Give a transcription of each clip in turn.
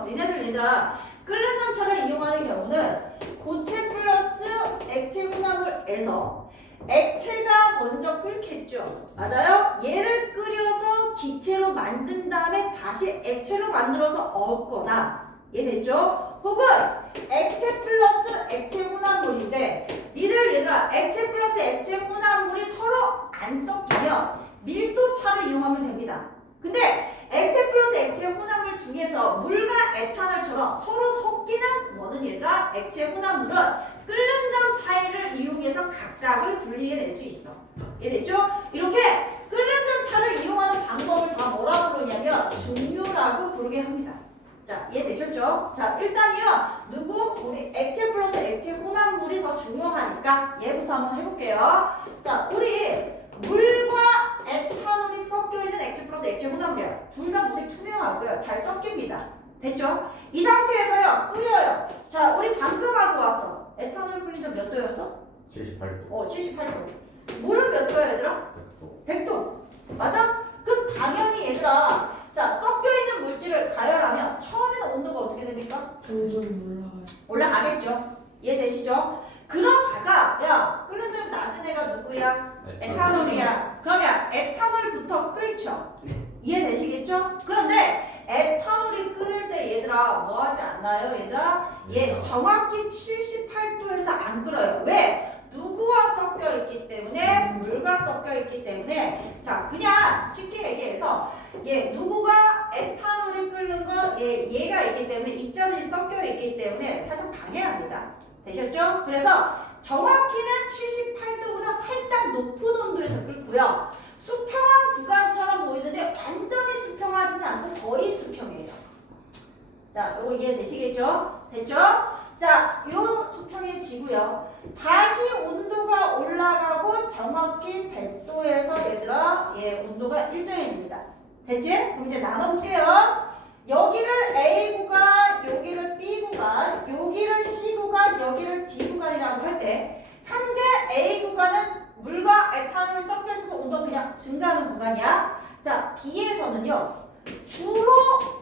거. 니네들 얘들아 끓는 점차를 이용하는 경우는 고체 플러스 액체 혼합물에서 액체가 먼저 끓겠죠. 맞아요? 얘를 끓여서 기체로 만든 다음에 다시 액체로 만들어서 얻거나 이해됐죠? 혹은 액체 플러스 액체 혼합물인데 니들 얘들아 액체 플러스 액체 혼합물이 서로 안 섞이면 밀도차를 이용하면 됩니다. 근데 액체 플러스 액체 혼합물 중에서 물과 에탄올처럼 서로 섞이는 뭐는 얘들아 액체 혼합물은 끓는 점 차이를 이용해서 각각을 분리해낼 수 있어. 이해됐죠? 이렇게 끓는 점 차를 이용하는 방법을 다 뭐라고 부르냐면 중류라고 부르게 합니다. 자, 이해되셨죠? 자, 일단요 누구? 우리 액체 플러스 액체 혼합물이 더 중요하니까 얘부터 한번 해볼게요. 자, 우리 물과 에탄올이 섞여있는 액체 플러스 액체 혼합물이에요. 둘 다 무색 투명하고요. 잘 섞입니다. 됐죠? 이 상태에서요 끓여요. 자, 우리 방금 하고 왔어. 에탄올 끓인 점 몇 도였어? 78도. 78도. 물은 몇 도야 얘들아? 100도. 맞아? 그럼 당연히 얘들아 자, 섞여있는 물질을 가열하면 처음에는 온도가 어떻게 됩니까? 점점 올라가요. 올라가겠죠? 이해되시죠? 그러다가 야 끓는 점 낮은 애가 누구야? 에탄올이야. 그러면 에탄올부터 끓죠? 이해되시겠죠? 그런데 에탄올이 끓을 때 얘들아 뭐 하지 않나요? 얘들아 얘 정확히 78도에서 안 끓어요. 왜? 누구와 섞여 있기 때문에 물과 섞여 있기 때문에 자 그냥 쉽게 얘기해서 얘 누구가 에탄올이 끓는 거 얘가 있기 때문에 입자들이 섞여 있기 때문에 살짝 방해합니다. 되셨죠? 그래서 정확히는 78도보다 살짝 높은 온도에서 끓고요. 수평한 구간처럼 보이는데 완전히 수평하지는 않고 거의 수평이에요. 자, 요거 이해되시겠죠? 됐죠? 자, 요 수평해지고요. 다시 온도가 올라가고 정확히 100도에서 얘들아 온도가 일정해집니다. 됐지? 그럼 이제 나눠볼게요. 여기를 A 구간, 여기를 B 구간, 여기를 C 구간, 여기를 D 구간이라고 할 때 현재 A 구간은 물과 에탄올 섞여 있어서 온도가 그냥 증가하는 구간이야. 자, B에서는요. 주로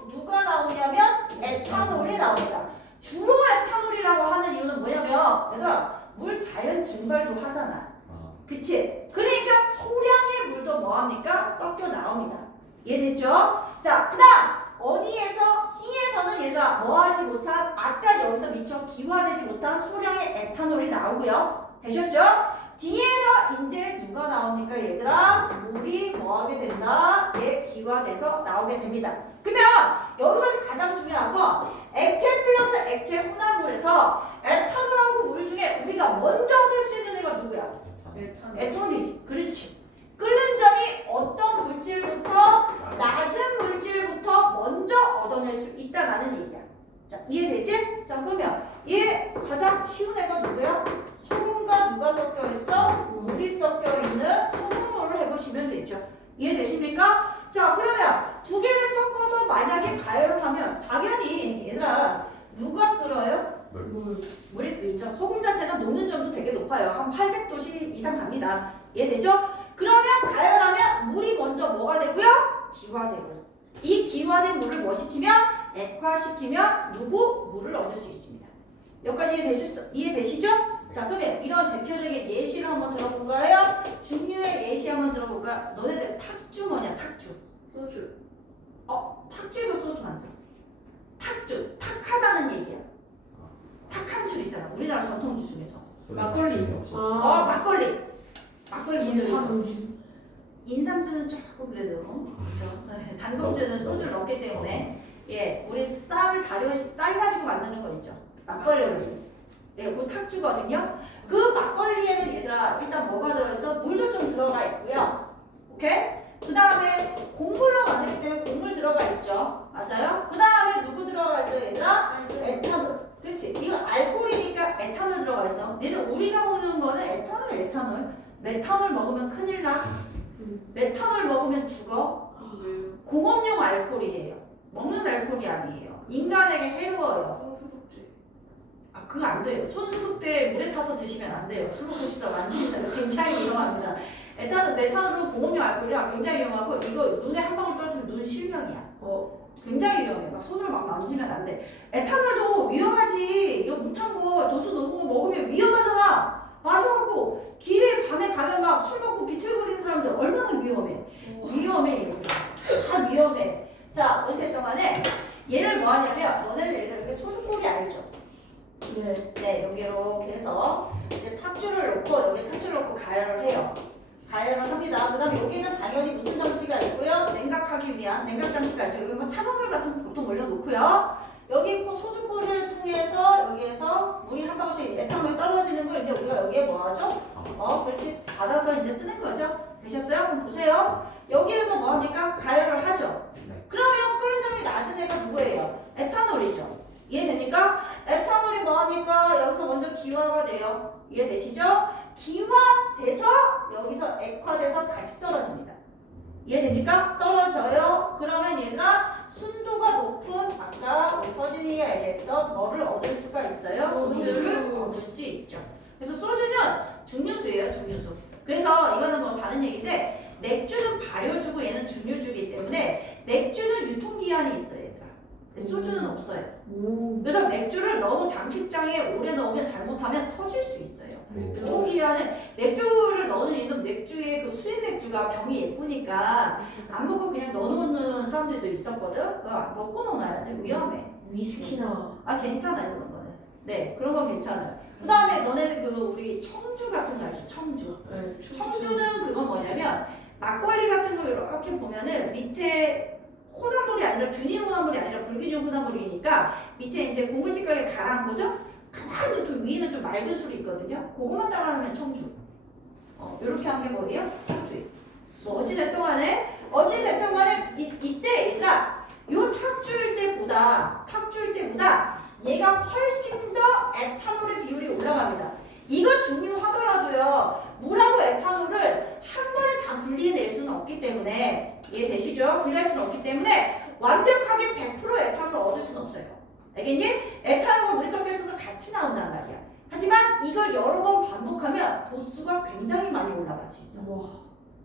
누가 나오냐면 에탄올이 나옵니다. 주로 에탄올이라고 하는 이유는 뭐냐면 얘들아 물 자연 증발도 하잖아. 그치? 그러니까 소량의 물도 뭐합니까? 섞여 나옵니다. 이해됐죠? 자, 그 다음 어디에서 C에서는 얘들아 뭐하지 못한 아까 여기서 미처 기화되지 못한 소량의 에탄올이 나오고요. 되셨죠? D에서 이제 누가 나옵니까 얘들아? 물이 뭐하게 된다? 기화돼서 나오게 됩니다. 그러면 여기서 가장 중요한 건 액체 플러스 액체 혼합물에서 에탄올하고 물 중에 우리가 먼저 얻을 수 있는 애가 누구야? 에탄올이지. 그렇지. 끓는 점이 어떤 물질부터 낮은 물질부터 먼저 얻어낼 수 있다라는 얘기야. 자, 이해되지? 자, 그러면 얘 가장 쉬운 애가 누구야? 소금과 누가 섞여 있어? 물이 섞여 있는 소금물을 해보시면 되죠. 이해되십니까? 자, 그러면 두 개를 섞어서 만약에 가열을 하면 당연히 얘들아 누가 끓어요? 물이 끓죠. 소금 자체는 녹는 점도 되게 높아요. 한 800도씨 이상 갑니다. 이해되죠? 그러면 가열하면 물이 먼저 뭐가 되고요? 기화되고요. 이 기화된 물을 뭐 시키면? 액화시키면 누구? 물을 얻을 수 있습니다. 여기까지 이해되시죠? 자, 그러면 이런 대표적인 예시를 한번 들어볼까요? 중류의 예시 한번 들어볼까? 너네들 탁주 뭐냐? 탁주. 소주. 탁주에서 소주 만들어. 탁주. 탁하다는 얘기야. 탁한 술 있잖아. 우리나라 전통주 중에서. 막걸리. 막걸리. 막걸리 인삼주. 인삼주는 조금 그래도 그렇죠. 당금주는 소주를 넣기 때문에 우리 쌀을 가지고 만드는 거 있죠. 막걸리. 그 탁주거든요. 그 막걸리에는 얘들아 일단 뭐가 들어있어? 물도 좀 들어가 있고요. 오케이? 그 다음에 곡물로 만들기 때문에 곡물 들어가 있죠. 맞아요? 그 다음에 누구 들어가 있어요 얘들아? 에탄올. 그렇지. 이거 알코올이니까 에탄올 들어가 있어. 얘들 우리가 먹는 거는 에탄올. 메탄올 먹으면 큰일 나. 메탄올 먹으면 죽어. 공업용 알코올이에요. 먹는 알코올이 아니에요. 인간에게 해로워요. 손소독제. 그거 안 돼요. 손소독제 물에 타서 드시면 안 돼요. 술 먹고 싶다고 안 됩니다. 굉장히 위험합니다. 메탄올은 공업용 알코올이라 굉장히 위험하고 이거 눈에 한 방울 떨어뜨리면 눈을 실명이야. 굉장히 위험해. 막 손을 막 만지면 안 돼. 에탄올도 위험하지. 이거 못한 거 도수 높은 거 먹으면 위험하잖아. 마셔갖고 길에 밤에 가면 막 술 먹고 비틀거리는 사람들 얼마나 위험해. 위험해 이거. 다 위험해. 자, 어쨌든 간에 얘를 뭐 하냐면 너네들 예를 들어 이렇게 소주꼬리 알죠? 네. 네, 여기 이렇게 해서 이제 탁주를 놓고 여기 탁주를 놓고 가열을 해요. 가열을 합니다. 그 다음에 여기는 당연히 무슨 장치가 있고요? 냉각하기 위한 냉각 장치가 있죠. 여기 뭐 차가운 물 같은 거 보통 올려놓고요. 여기 소주포를 통해서 여기에서 물이 한 방울씩 에탄올이 떨어지는 걸 이제 우리가 여기에 뭐 하죠? 그렇지 받아서 이제 쓰는 거죠. 되셨어요? 그럼 보세요. 여기에서 뭐 합니까? 가열을 하죠. 그러면 끓는 점이 낮은 애가 누구예요? 에탄올이죠. 이해됩니까? 에탄올이 뭐 합니까? 여기서 먼저 기화가 돼요. 이해되시죠? 기화돼서 여기서 액화돼서 같이 떨어집니다. 이해됩니까? 떨어져요. 그러면 얘들아 순도가 높은 아까 우리 서진이가 얘기했던 뭐를 얻을 수가 있어요? 소주를 얻을 수 있죠. 그래서 소주는 중류수예요. 중류수. 그래서 이거는 뭐 다른 얘기인데 맥주는 발효주고 얘는 중류주이기 때문에 맥주는 유통기한이 있어요. 얘들아. 근데 소주는 없어요. 그래서 맥주를 너무 장식장에 오래 넣으면 잘못하면 터질 수 있어요. 유통기한은 맥주를 넣는 이유는 맥주의 그 수입 맥주가 병이 예쁘니까 안 먹고 그냥 넣어놓는 사람들도 있었거든. 그거 먹고 넣어놔야 돼. 위험해. 위스키나. 괜찮아요 그런 거는. 네, 그런 건 괜찮아요. 그 다음에 너네들 그 우리 청주 같은 거 알죠? 청주. 네. 청주는 그건 뭐냐면 막걸리 같은 거 이렇게 보면은 밑에 혼합물이 아니라 균일 혼합물이 아니라 불균형 혼합물이니까 밑에 이제 곡물집가게 가라앉거든? 가만히 또 위에는 좀 맑은 술이 있거든요. 그거만 따라하면 청주. 이렇게 한 게 뭐예요? 청주. 뭐 어찌됐든 간에 이때 얘들아 요 탁주일 때보다 얘가 훨씬 더 에탄올의 비율이 올라갑니다. 이거 중요하더라도요. 물하고 에탄올을 한 번에 다 분리해낼 수는 없기 때문에 이해되시죠? 분리할 수는 없기 때문에 완벽하게 100% 에탄올을 얻을 수는 없어요. 알겠니? 에탄올과 물이 섞여 있어서 같이 나온단 말이야. 하지만 이걸 여러 번 반복하면 도수가 굉장히 많이 올라갈 수 있어. 와.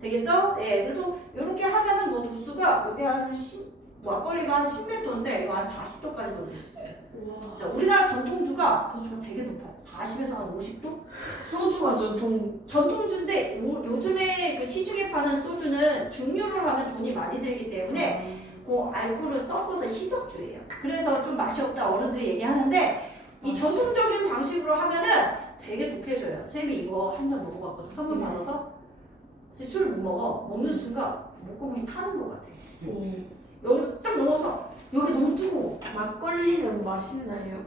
되겠어? 예, 그래도 이렇게 하면은 뭐 도수가 여기 한 10, 막걸리가 한 10몇 도인데 이거 한 40도까지 올릴 수 있어요. 와. 자, 우리나라 전통주가 도수가 되게 높아요. 40에서 한 50도? 소주가 전통주인데 요즘에 그 시중에 파는 소주는 중류를 하면 돈이 많이 들기 때문에 그 알코올을 섞어서 희석주예요. 그래서 좀 맛이 없다 어른들이 얘기하는데 이 전통적인 방식으로 하면은 되게 독해져요. 쌤이 이거 한 잔 먹어봤거든. 선물 받아서. 술을 못 먹어. 먹는 순간 목구멍이 타는 것 같아. 여기서 딱 넘어서 여기 너무 뜨거워. 막걸리는 맛있나요?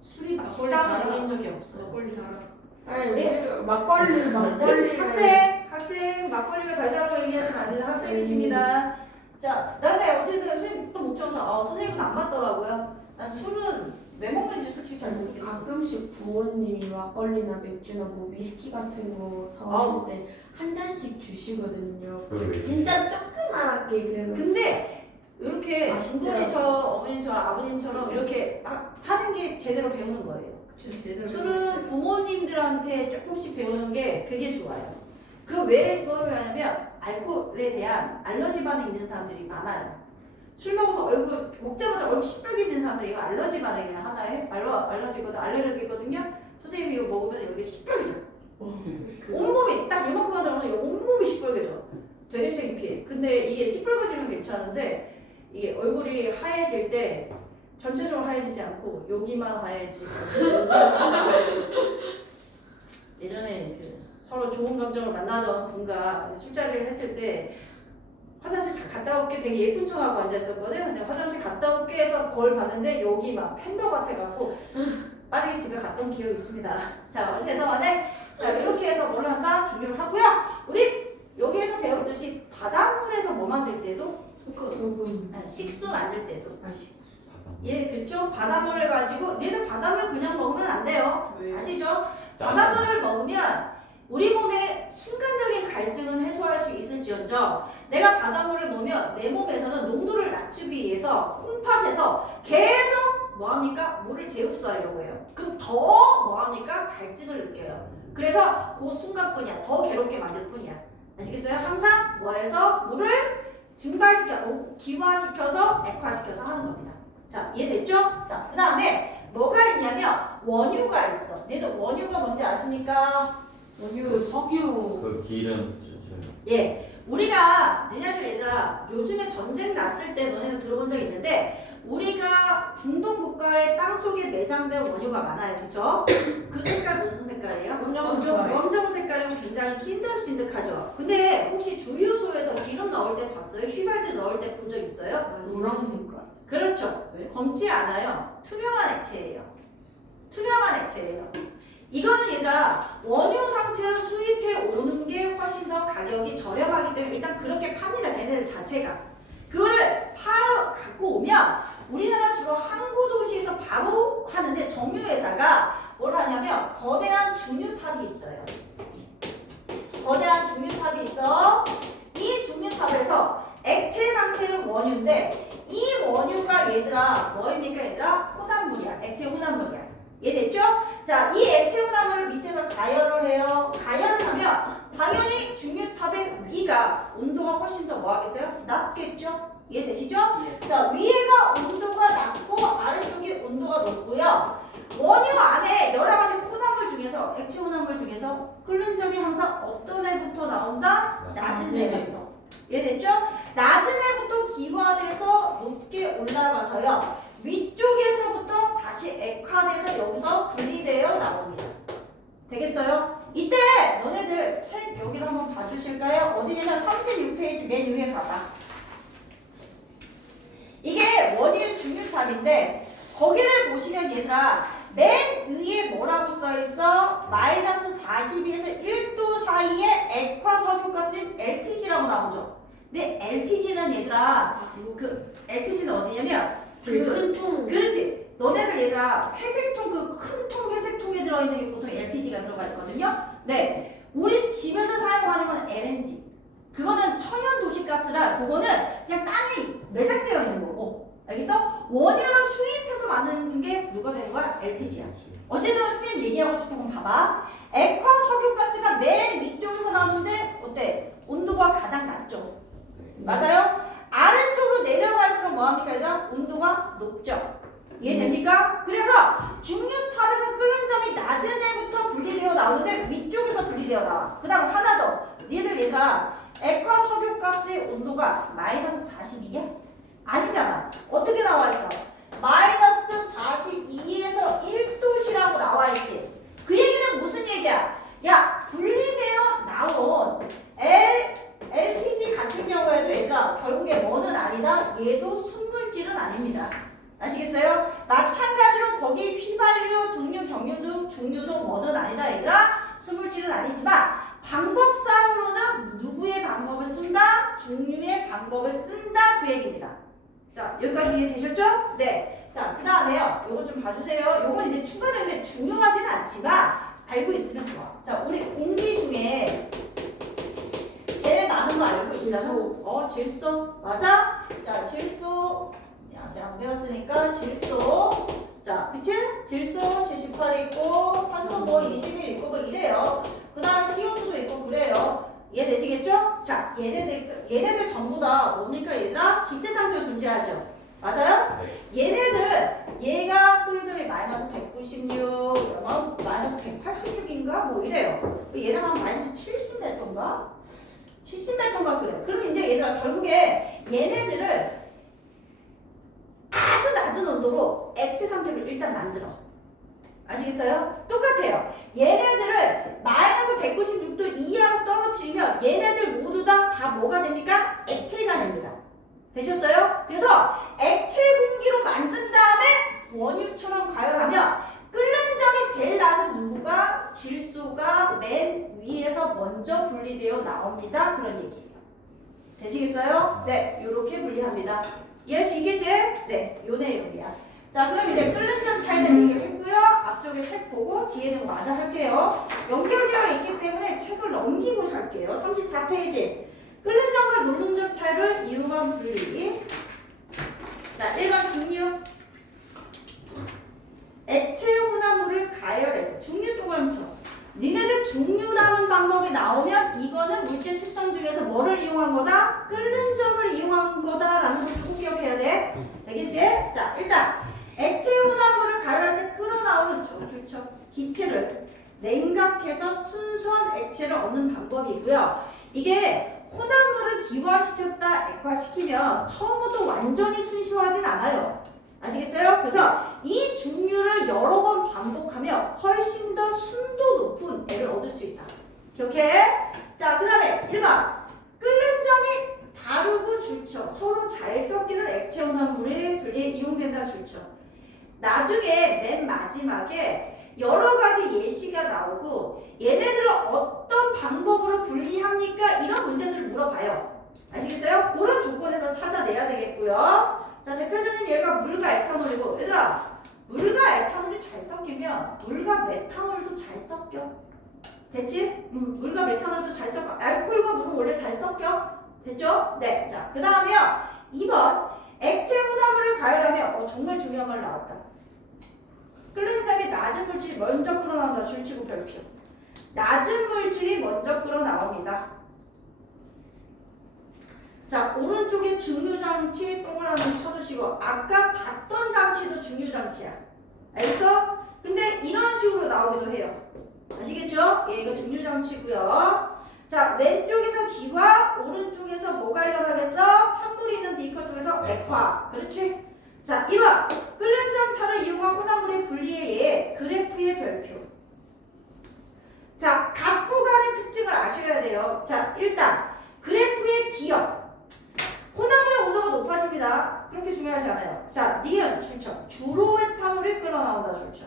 술이 맛있다고 얘기한 적이 없어요. 막걸리 달아. 아니 네. 우리 막걸리. 학생 막걸리가 달달하고 얘기하시면 안 되는 학생이십니다. 자, 나한테 어쨌든 선생님 또 묻혀서 선생님은 안 맞더라고요. 난 술은 왜 먹는지 솔직히 잘 모르겠어. 가끔씩 부모님이 막걸리나 맥주나 뭐 위스키 같은 거 사왔을 때 한 잔씩 주시거든요. 진짜 조그맣게 그래서. 근데 이렇게 맛있더라고요. 부모님처럼 어머님처럼 아버님처럼 이렇게 하는 게 제대로 배우는 거예요. 술은 부모님들한테 조금씩 배우는 게 되게 좋아요. 그 왜 그걸 하냐면 알코올에 대한 알러지 반응 있는 사람들이 많아요. 술 먹어서 먹자마자 얼굴 시뻘개지는 사람들이 이거 알러지 반응이나 하나에 알러지거든 알레르기거든요. 선생님이 이거 먹으면 여기 시뻘개져. 온몸이 딱 이만큼 하더라도 온몸이 시뻘개져. 되게 창피해. 근데 이게 시뻘개지면 괜찮은데 이게 얼굴이 하얘질 때 전체적으로 하얘지지 않고 여기만 하얘지고 예전에 서로 좋은 감정을 만나던 분과 술자리를 했을 때 화장실 갔다 올게 되게 예쁜 척하고 앉아있었거든. 근데 화장실 갔다 올게 해서 거울 봤는데 여기 막 팬더 같아갖고 빠르게 집에 갔던 기억이 있습니다. 자, 어쨌든 간에 자 이렇게 해서 뭘 한다? 준비를 하고요. 우리 여기에서 배웠듯이 바닷물에서 뭐 만들 때도 소금. 식수 만들 때도 예, 그렇죠? 바닷물을 가지고 얘는 바닷물 그냥 먹으면 안 돼요. 아시죠? 바닷물을 먹으면 우리 몸의 순간적인 갈증은 해소할 수 있을지언정 내가 바닷물을 먹으면 내 몸에서는 농도를 낮추기 위해서 콩팥에서 계속 뭐합니까? 물을 재흡수하려고 해요. 그럼 더 뭐합니까? 갈증을 느껴요. 그래서 그 순간뿐이야. 더 괴롭게 만들 뿐이야. 아시겠어요? 항상 뭐해서 물을 기화시켜서 액화시켜서 하는 겁니다. 자, 이해됐죠? 자, 그 다음에 뭐가 있냐면 원유가 있어. 얘도 원유가 뭔지 아십니까? 원유, 석유. 그 기름 예. 우리가 얘들아 요즘에 전쟁 났을 때 너네도 들어본 적 있는데 우리가 중동 국가의 땅속에 매장된 원유가 많아요. 그쵸? 그 색깔 무슨 색깔이에요? 검정 색깔이면 굉장히 찐득찐득하죠. 근데 혹시 주유소에서 기름 넣을 때 봤어요? 휘발유 넣을 때 본 적 있어요? 노란 색깔. 그렇죠. 네? 검지 않아요. 투명한 액체예요. 투명한 액체예요. 이거는 얘들아 원유 상태로 수입해 오는 게 훨씬 더 가격이 저렴하기 때문에 일단 그렇게 팝니다. 걔네들 자체가. 그거를 바로 갖고 오면 우리나라 주로 항구 도시에서 바로 하는데 정유회사가 뭘 하냐면 거대한 중유탑이 있어요. 거대한 중유탑이 있어. 이 중유탑에서 액체 상태의 원유인데 이 원유가 얘들아 뭐입니까 얘들아? 혼합물이야. 액체 혼합물이야. 이해됐죠? 자, 이 액체 혼합물을 밑에서 가열을 해요. 가열을 하면 당연히 중유탑의 위가 온도가 훨씬 더 뭐 하겠어요? 낮겠죠? 이해되시죠? 자, 위에가 온도가 낮고 아래쪽이 온도가 높고요. 원유 안에 여러 가지 혼합물 중에서 액체 혼합물 중에서 끓는 점이 항상 어떤 애부터 나온다? 낮은 애부터. 이해됐죠? 낮은 애부터 기화돼서 높게 올라가서요. 위쪽에서부터 다시 액화돼서 여기서 분리되어 나옵니다. 되겠어요? 이때 너네들 책 여기를 한번 봐주실까요? 어디냐면 36페이지 맨 위에 봐봐. 이게 원유 중유탑인데 거기를 보시면 얘들아 맨 위에 뭐라고 써있어? 마이너스 42에서 1도 사이에 액화석유가스인 LPG라고 나오죠. 근데 LPG는 얘들아 그 LPG는 어디냐면 큰 통. 그렇지. 너네들 얘들아 회색통 그 큰 통 회색통에 들어있는 게 보통 LPG가 들어가 있거든요. 네, 우리 집에서 사용하는 건 LNG. 그거는 천연 도시가스라 그거는 그냥 땅에 매장되어 있는 거고. 알겠어? 원유를 수입해서 만드는 게 누가 되는 거야? LPG야. 어쨌든 선생님 얘기하고 싶은 건 봐봐. 액화 석유가스가 맨 위쪽에서 나오는데 어때? 온도가 가장 낮죠. 맞아요? 아래쪽으로 내려갈수록 뭐합니까 얘들아? 온도가 높죠. 이해됩니까? 그래서 중유탑에서 끓는 점이 낮은 애부터 분리되어 나오는데 위쪽에서 분리되어 나와. 그 다음 하나 더. 얘들아 액화 석유가스의 온도가 마이너스 42야? 아니잖아. 어떻게 나와 있어? 마이너스 42에서 1도시라고 나와 있지. 그 얘기는 무슨 얘기야? 야, 분리되어 나온 LPG 같은 경우에도 얘들아 결국에 뭐는 아니다? 얘도 순물질은 아닙니다. 아시겠어요? 마찬가지로 거기 휘발유, 등유, 경유등, 중유도 뭐는 아니다 얘들아? 순물질은 아니지만 방법상으로는 누구의 방법을 쓴다? 중유의 방법을 쓴다 그 얘기입니다. 자, 여기까지 이해되셨죠? 네. 자, 그 다음에요. 요거 좀 봐주세요. 요건 이제 추가적인 중요하진 않지만 알고 있으면 좋아. 자, 우리 공기 중에 제일 많은 거 알고 있잖아. 질소. 맞아? 자, 질소. 아직 안 배웠으니까 질소. 자, 그치? 질소 78 있고, 산소 뭐 21 있고, 뭐 이래요. 그 다음 CO2도 있고, 그래요. 이해되시겠죠? 자, 얘네들 전부 다 뭡니까, 얘들아? 기체 상태로 존재하죠. 맞아요? 얘가 끓는 점이 마이너스 196, 마이너스 186인가? 뭐 이래요. 얘네가 한 마이너스 70 낼 건가? 70 낼 건가 그래. 그럼 이제 얘들아 결국에 얘네들을 아주 낮은 온도로 액체 상태를 일단 만들어. 아시겠어요? 똑같아요. 얘네들을 마이너스 196도 이하로 떨어뜨리면 얘네들 모두 다 뭐가 됩니까? 액체가 됩니다. 되셨어요? 그래서 액체 공기로 만든 다음에 원유처럼 가열하면 끓는 점이 제일 낮은 누구가? 질소가 맨 위에서 먼저 분리되어 나옵니다. 그런 얘기예요. 되시겠어요? 네, 요렇게 분리합니다. 이해할 수 있겠지? 네, 요 내용이야. 자, 그럼 이제 끓는 점 차이는 얘기를 했고요. 앞쪽에 책 보고 뒤에는 마저 할게요. 연결되어 있기 때문에 책을 넘기고 할게요. 34페이지. 끓는 점과 녹는 점 차이를 이유만 분리. 자, 1번 중유. 액체 혼합물을 가열해서 중유 동그라미 쳐. 니네들 중유라는 방법이 나오면 이거는 물질 특성 중에서 뭐를 이용한 거다? 끓는 점을 이용한 이런 거다라는 것도 꼭 기억해야 돼. 알겠지? 자, 일단 액체 혼합물을 가열할 때 끓어나오는 쭉쭉 기체를 냉각해서 순수한 액체를 얻는 방법이고요. 이게 혼합물을 기화시켰다 액화시키면 처음부터 완전히 순수하진 않아요. 아시겠어요? 그래서 이 중류를 여러 번 반복하며 훨씬 더 순도 높은 애를 얻을 수 있다. 기억해? 자, 그 다음에 1번 끓는 점이 다르고 줄쳐 서로 잘 섞이는 액체 혼합물의 분리에 이용된다 줄쳐. 나중에 맨 마지막에 여러 가지 예시가 나오고 얘네들을 어떤 방법으로 분리합니까? 이런 문제들을 물어봐요. 아시겠어요? 그런 조건에서 찾아내야 되겠고요. 자, 대표적인 얘가 물과 에탄올이고 얘들아 물과 에탄올이 잘 섞이면 물과 메탄올도 잘 섞여. 됐지? 물과 메탄올도 잘 섞여. 알코올과 물은 원래 잘 섞여. 됐죠? 네. 자, 그 다음에요. 2번 액체 혼합물을 가열하면 정말 중요한 말 나왔다. 끓는 점이 낮은 물질이 먼저 끓어나온다. 줄치고 별표. 낮은 물질이 먼저 끓어나옵니다. 자, 오른쪽에 증류장치 동그라미 쳐두시고 아까 봤던 장치도 증류장치야. 알겠어? 근데 이런 식으로 나오기도 해요. 아시겠죠? 예, 이거 증류장치고요. 자, 왼쪽에서 기화, 오른쪽에서 뭐가 일어나겠어? 찬물이 있는 비커 쪽에서 액화. 그렇지? 자, 2번 끓는 점 차를 이용한 혼합물의 분리에 의해 그래프의 별표. 자, 각 구간의 특징을 아셔야 돼요. 자, 일단 그래프의 기억. 혼합물의 온도가 높아집니다. 그렇게 중요하지 않아요. 자, 니은 출처. 주로 에탄올이 끓어나온다 출처.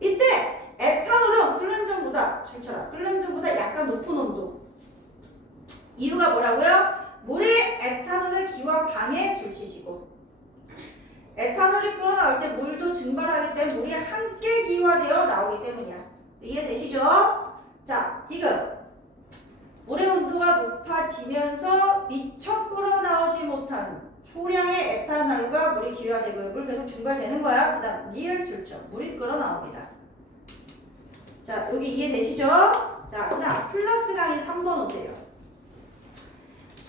이때 에탄올은 끓는 점보다 출처라. 끓는 점보다 약간 높은 온도. 이유가 뭐라고요? 물의 에탄올의 기화 방해 줄치시고. 에탄올이 끓어나올 때 물도 증발하기 때문에 물이 함께 기화되어 나오기 때문이야. 이해되시죠? 자, 디귿. 물의 온도가 높아지면서 미처 끓어나오지 못한 소량의 에탄올과 물이 기화되고 물 계속 증발되는 거야. 그 다음 리을 출처. 물이 끓어나옵니다. 자, 여기 이해되시죠? 자, 그 다음 플러스 강의 3번 오세요.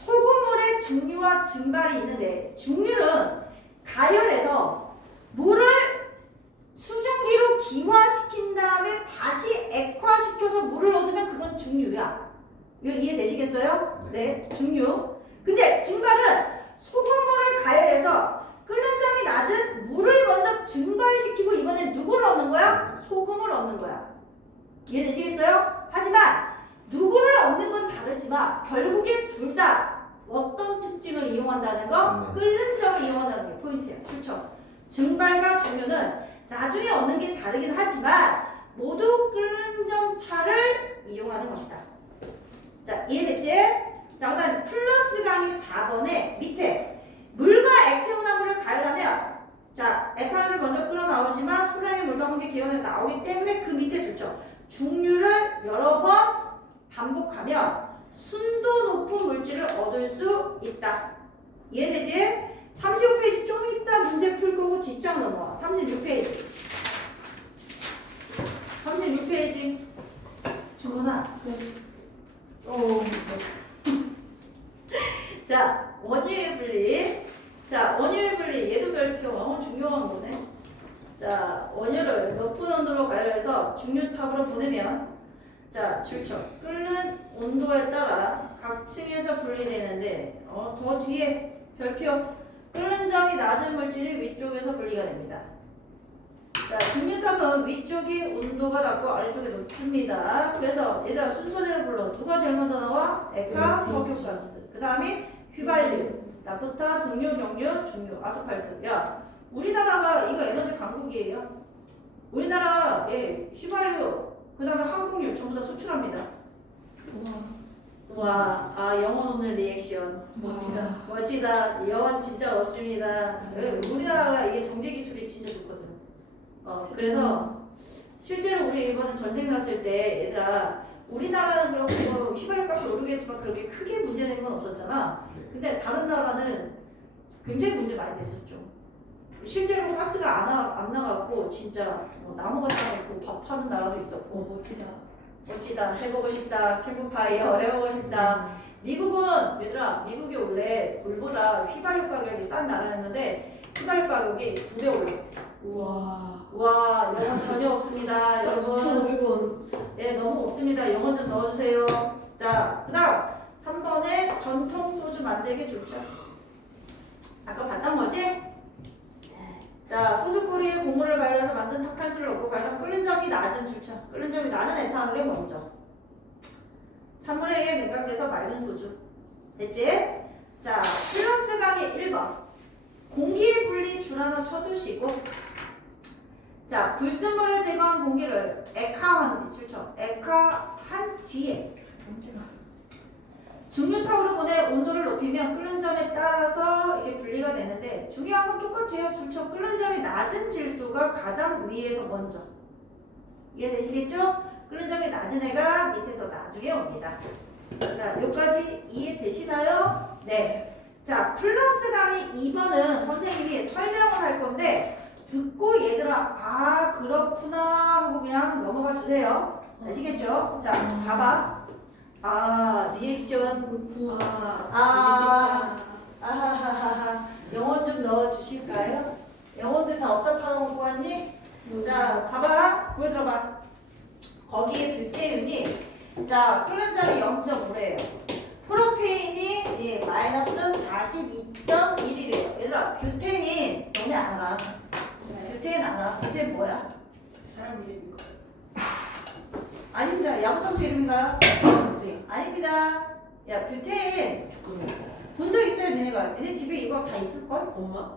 소금물의 중류와 증발이 있는데 중류는 가열해서 물을 수증기로 기화시킨 다음에 다시 액화시켜서 물을 얻으면 그건 중류야. 이거 이해되시겠어요? 네, 중류. 근데 증발은 소금물을 가열해서 끓는 점이 낮은 물을 먼저 증발시키고 이번엔 누구를 얻는 거야? 소금을 얻는 거야. 이해되시겠어요? 하지만 누구를 얻는 건 다르지만 결국에 둘 다 어떤 특징을 이용한다는 거? 끓는 점을 이용한다는 게 포인트야. 그렇죠? 증발과 중류는 나중에 얻는 게 다르긴 하지만 모두 끓는 점 차를 이용하는 것이다. 자, 이해됐지? 자, 그 다음 플러스 강의 4번에 밑에 물과 액체 혼합물을 가열하면 자, 에탄올을 먼저 끓어나오지만 소량의 물과 함께 기화되어 나오기 때문에 그 밑에 줄죠. 중류를 여러 번 반복하면 순도 높은 물질을 얻을 수 있다. 이해되지? 35페이지 좀 이따 문제 풀 거고 뒷장 넘어와. 36페이지. 36페이지. 주문아. 자, 원유의 분리. 자, 원유의 분리. 얘도 별표. 너무 중요한 거네. 자, 원유를 높은 온도로 가열해서 중류탑으로 보내면 자, 출처. 끓는 온도에 따라 각 층에서 분리되는데 더 뒤에 별표. 끓는 점이 낮은 물질이 위쪽에서 분리가 됩니다. 자, 중류탑은 위쪽이 온도가 낮고 아래쪽이 높습니다. 그래서 얘들아 순서대로 불러. 누가 제일 먼저 나와? 액화, 석유가스. 그 다음에 휘발유, 나프타, 등유, 경유, 중유, 아스팔트. 야, 우리나라가 이거 에너지 강국이에요. 우리나라 휘발유, 그 다음에 항공유 전부 다 수출합니다. 와, 아 영어 오늘 리액션. 멋지다. 멋지다. 영어 진짜 멋집니다. 우리나라가 이게 정제 기술이 진짜 좋거든. 그래서 실제로 우리 이번에 전쟁 났을 때 얘들아 우리나라는 그렇고 휘발유 값이 오르겠지만 그렇게 크게 문제된 건 없었잖아. 근데 다른 나라는 굉장히 문제 많이 됐었죠. 실제로 가스가 안 나갔고 진짜 나무가 나갔고 밥 파는 나라도 있었고. 멋지다. 해보고 싶다. 캠프파이어 해보고 싶다. 미국은 얘들아 미국이 원래 원래 물보다 휘발유 가격이 싼 나라였는데 휘발유 가격이 2배 올랐어요. 우와. 와, 영혼 전혀 없습니다, 여러분. 2,500원. 예, 너무 없습니다. 영혼 좀 넣어주세요. 자, 그다음 3번에 전통 소주 만들기 줄자. 아까 봤던 거지? 자, 소주꼬리에 고무를 발라서 만든 탁한 술을 넣고 갈라 끓는 점이 낮은 줄자. 끓는 점이 낮은 에탄올이 먼저. 3분의 1에 냉각돼서 맑은 소주. 됐지? 자, 플러스 강의 1번. 공기 분리 줄 하나 쳐두시고. 자, 불순물을 제거한 공기를 액화한 뒤, 줄쳐. 액화한 뒤에. 중류탑으로 보내 온도를 높이면 끓는 점에 따라서 이게 분리가 되는데 중요한 건 똑같아요. 줄쳐 끓는 점이 낮은 질소가 가장 위에서 먼저. 이해되시겠죠? 끓는 점이 낮은 애가 밑에서 나중에 옵니다. 자, 여기까지 이해되시나요? 네. 자, 플러스 강의 2번은 선생님이 설명을 할 건데 듣고 얘들아 아 그렇구나 하고 그냥 넘어가 주세요. 아시겠죠? 자, 봐봐. 아, 리액션. 그렇구나. 아하하하. 영혼 좀 넣어 주실까요? 영혼들 다 어디다 팔아먹고 왔니? 자, 봐봐. 보여들어봐. 거기에 뷰테인이 자, 끓는 점이 0.5래요. 프로페인이 예, 마이너스 42.1이래요. 얘들아, 뷰테인 너네 알아? 뷰테인 알아? 뷰테인 뭐야? 사람 이름인 거예요. 아닙니다. 야구 선수 이름인가요? 아닙니다. 야, 뷰테인 본 적 있어요, 니네가? 니네 집에 이거 다 있을걸? 엄마?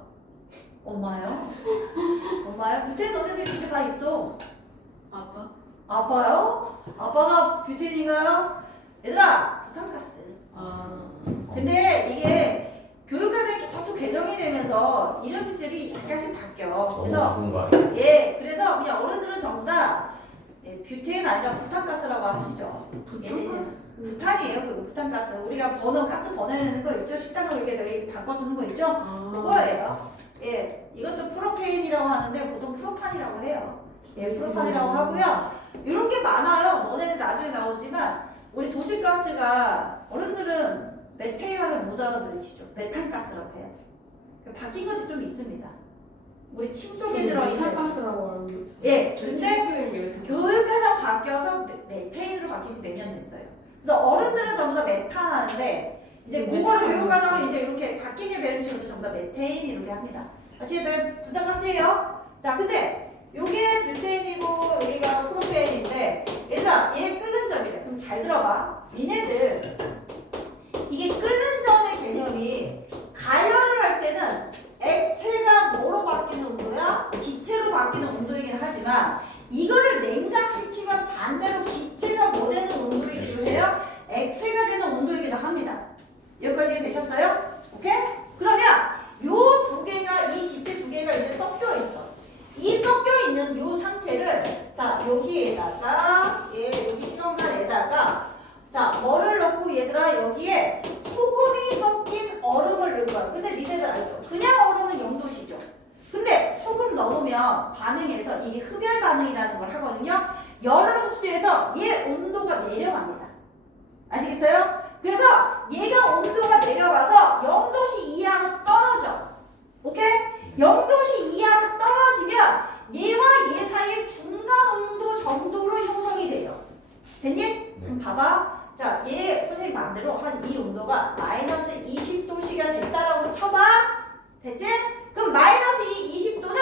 엄마요? 엄마요? 뷰테인 너네들 집에 다 있어. 아빠? 아빠요? 아빠가 뷰테인인가요? 얘들아, 부탄가스. 아. 근데 이게 교육과정이 계속 개정이 되면서 이름들이 약간씩 바뀌어. 그래서 그런 거 아니야? 예, 그래서 그냥 어른들은 전부 다 예, 뷰테인 아니라 부탄가스라고 하시죠. 부탄가스. 부탄이에요. 그 부탄가스. 우리가 가스 버내는 거 있죠. 식당을 이렇게 바꿔주는 거 있죠. 아. 그거예요. 예, 이것도 프로페인이라고 하는데 보통 프로판이라고 해요. 예, 프로판이라고 하고요. 이런 게 많아요. 너네들 나중에 나오지만 우리 도시가스가 어른들은 메테인하면 못 알아들으시죠. 메탄가스라고 해야 돼. 그러니까 바뀐 것도 좀 있습니다. 우리 침 속에 들어있는 메탄가스라고 알고 있어요. 예, 저 근데 침 속에 있는 게 메탄가스. 교육과정 바뀌어서 메테인으로 바뀐 지 몇 년 됐어요. 그래서 어른들은 전부 다 메탄 하는데 이제 그거를 교육과정을 이제 이렇게 바뀐 게 배운 친구도 전부 다 메테인 이렇게 합니다. 어쨌든 부탄가스예요. 자, 근데 요게 뷰테인이고 여기가 프로페인인데 얘들아 얘 끓는 점이래. 그럼 잘 들어봐. 니네들 이게 끓는 점의 개념이 가열을 할 때는 액체가 뭐로 바뀌는 온도야? 기체로 바뀌는 온도이긴 하지만 이거를 냉각시키면 반대로 기체가 뭐 되는 온도이기도 해요? 액체가 되는 온도이기도 합니다. 여기까지 되셨어요? 오케이? 그러면 요 두 개가 이 기체 두 개가 이제 섞여 있어. 이 섞여 있는 요 상태를 자 여기에다가 여기 시험관에다가 자 뭐를 넣고 얘들아 여기에 소금이 섞인 얼음을 넣을 거야. 근데 니네들 알죠? 그냥 얼음은 0도시죠. 근데 소금 넣으면 반응해서 이게 흡열 반응이라는 걸 하거든요. 열을 흡수해서 얘 온도가 내려갑니다. 아시겠어요? 그래서 얘가 온도가 내려가서 0도씨 이하로 떨어져. 오케이? 0도씨 이하로 떨어지면 얘와 얘 사이의 중간 온도 정도로 형성이 돼요. 됐니? 그럼 봐봐. 자, 얘 선생님 마음대로 한 이 온도가 마이너스 20도씨가 됐다라고 쳐봐. 됐지? 그럼 마이너스 20도는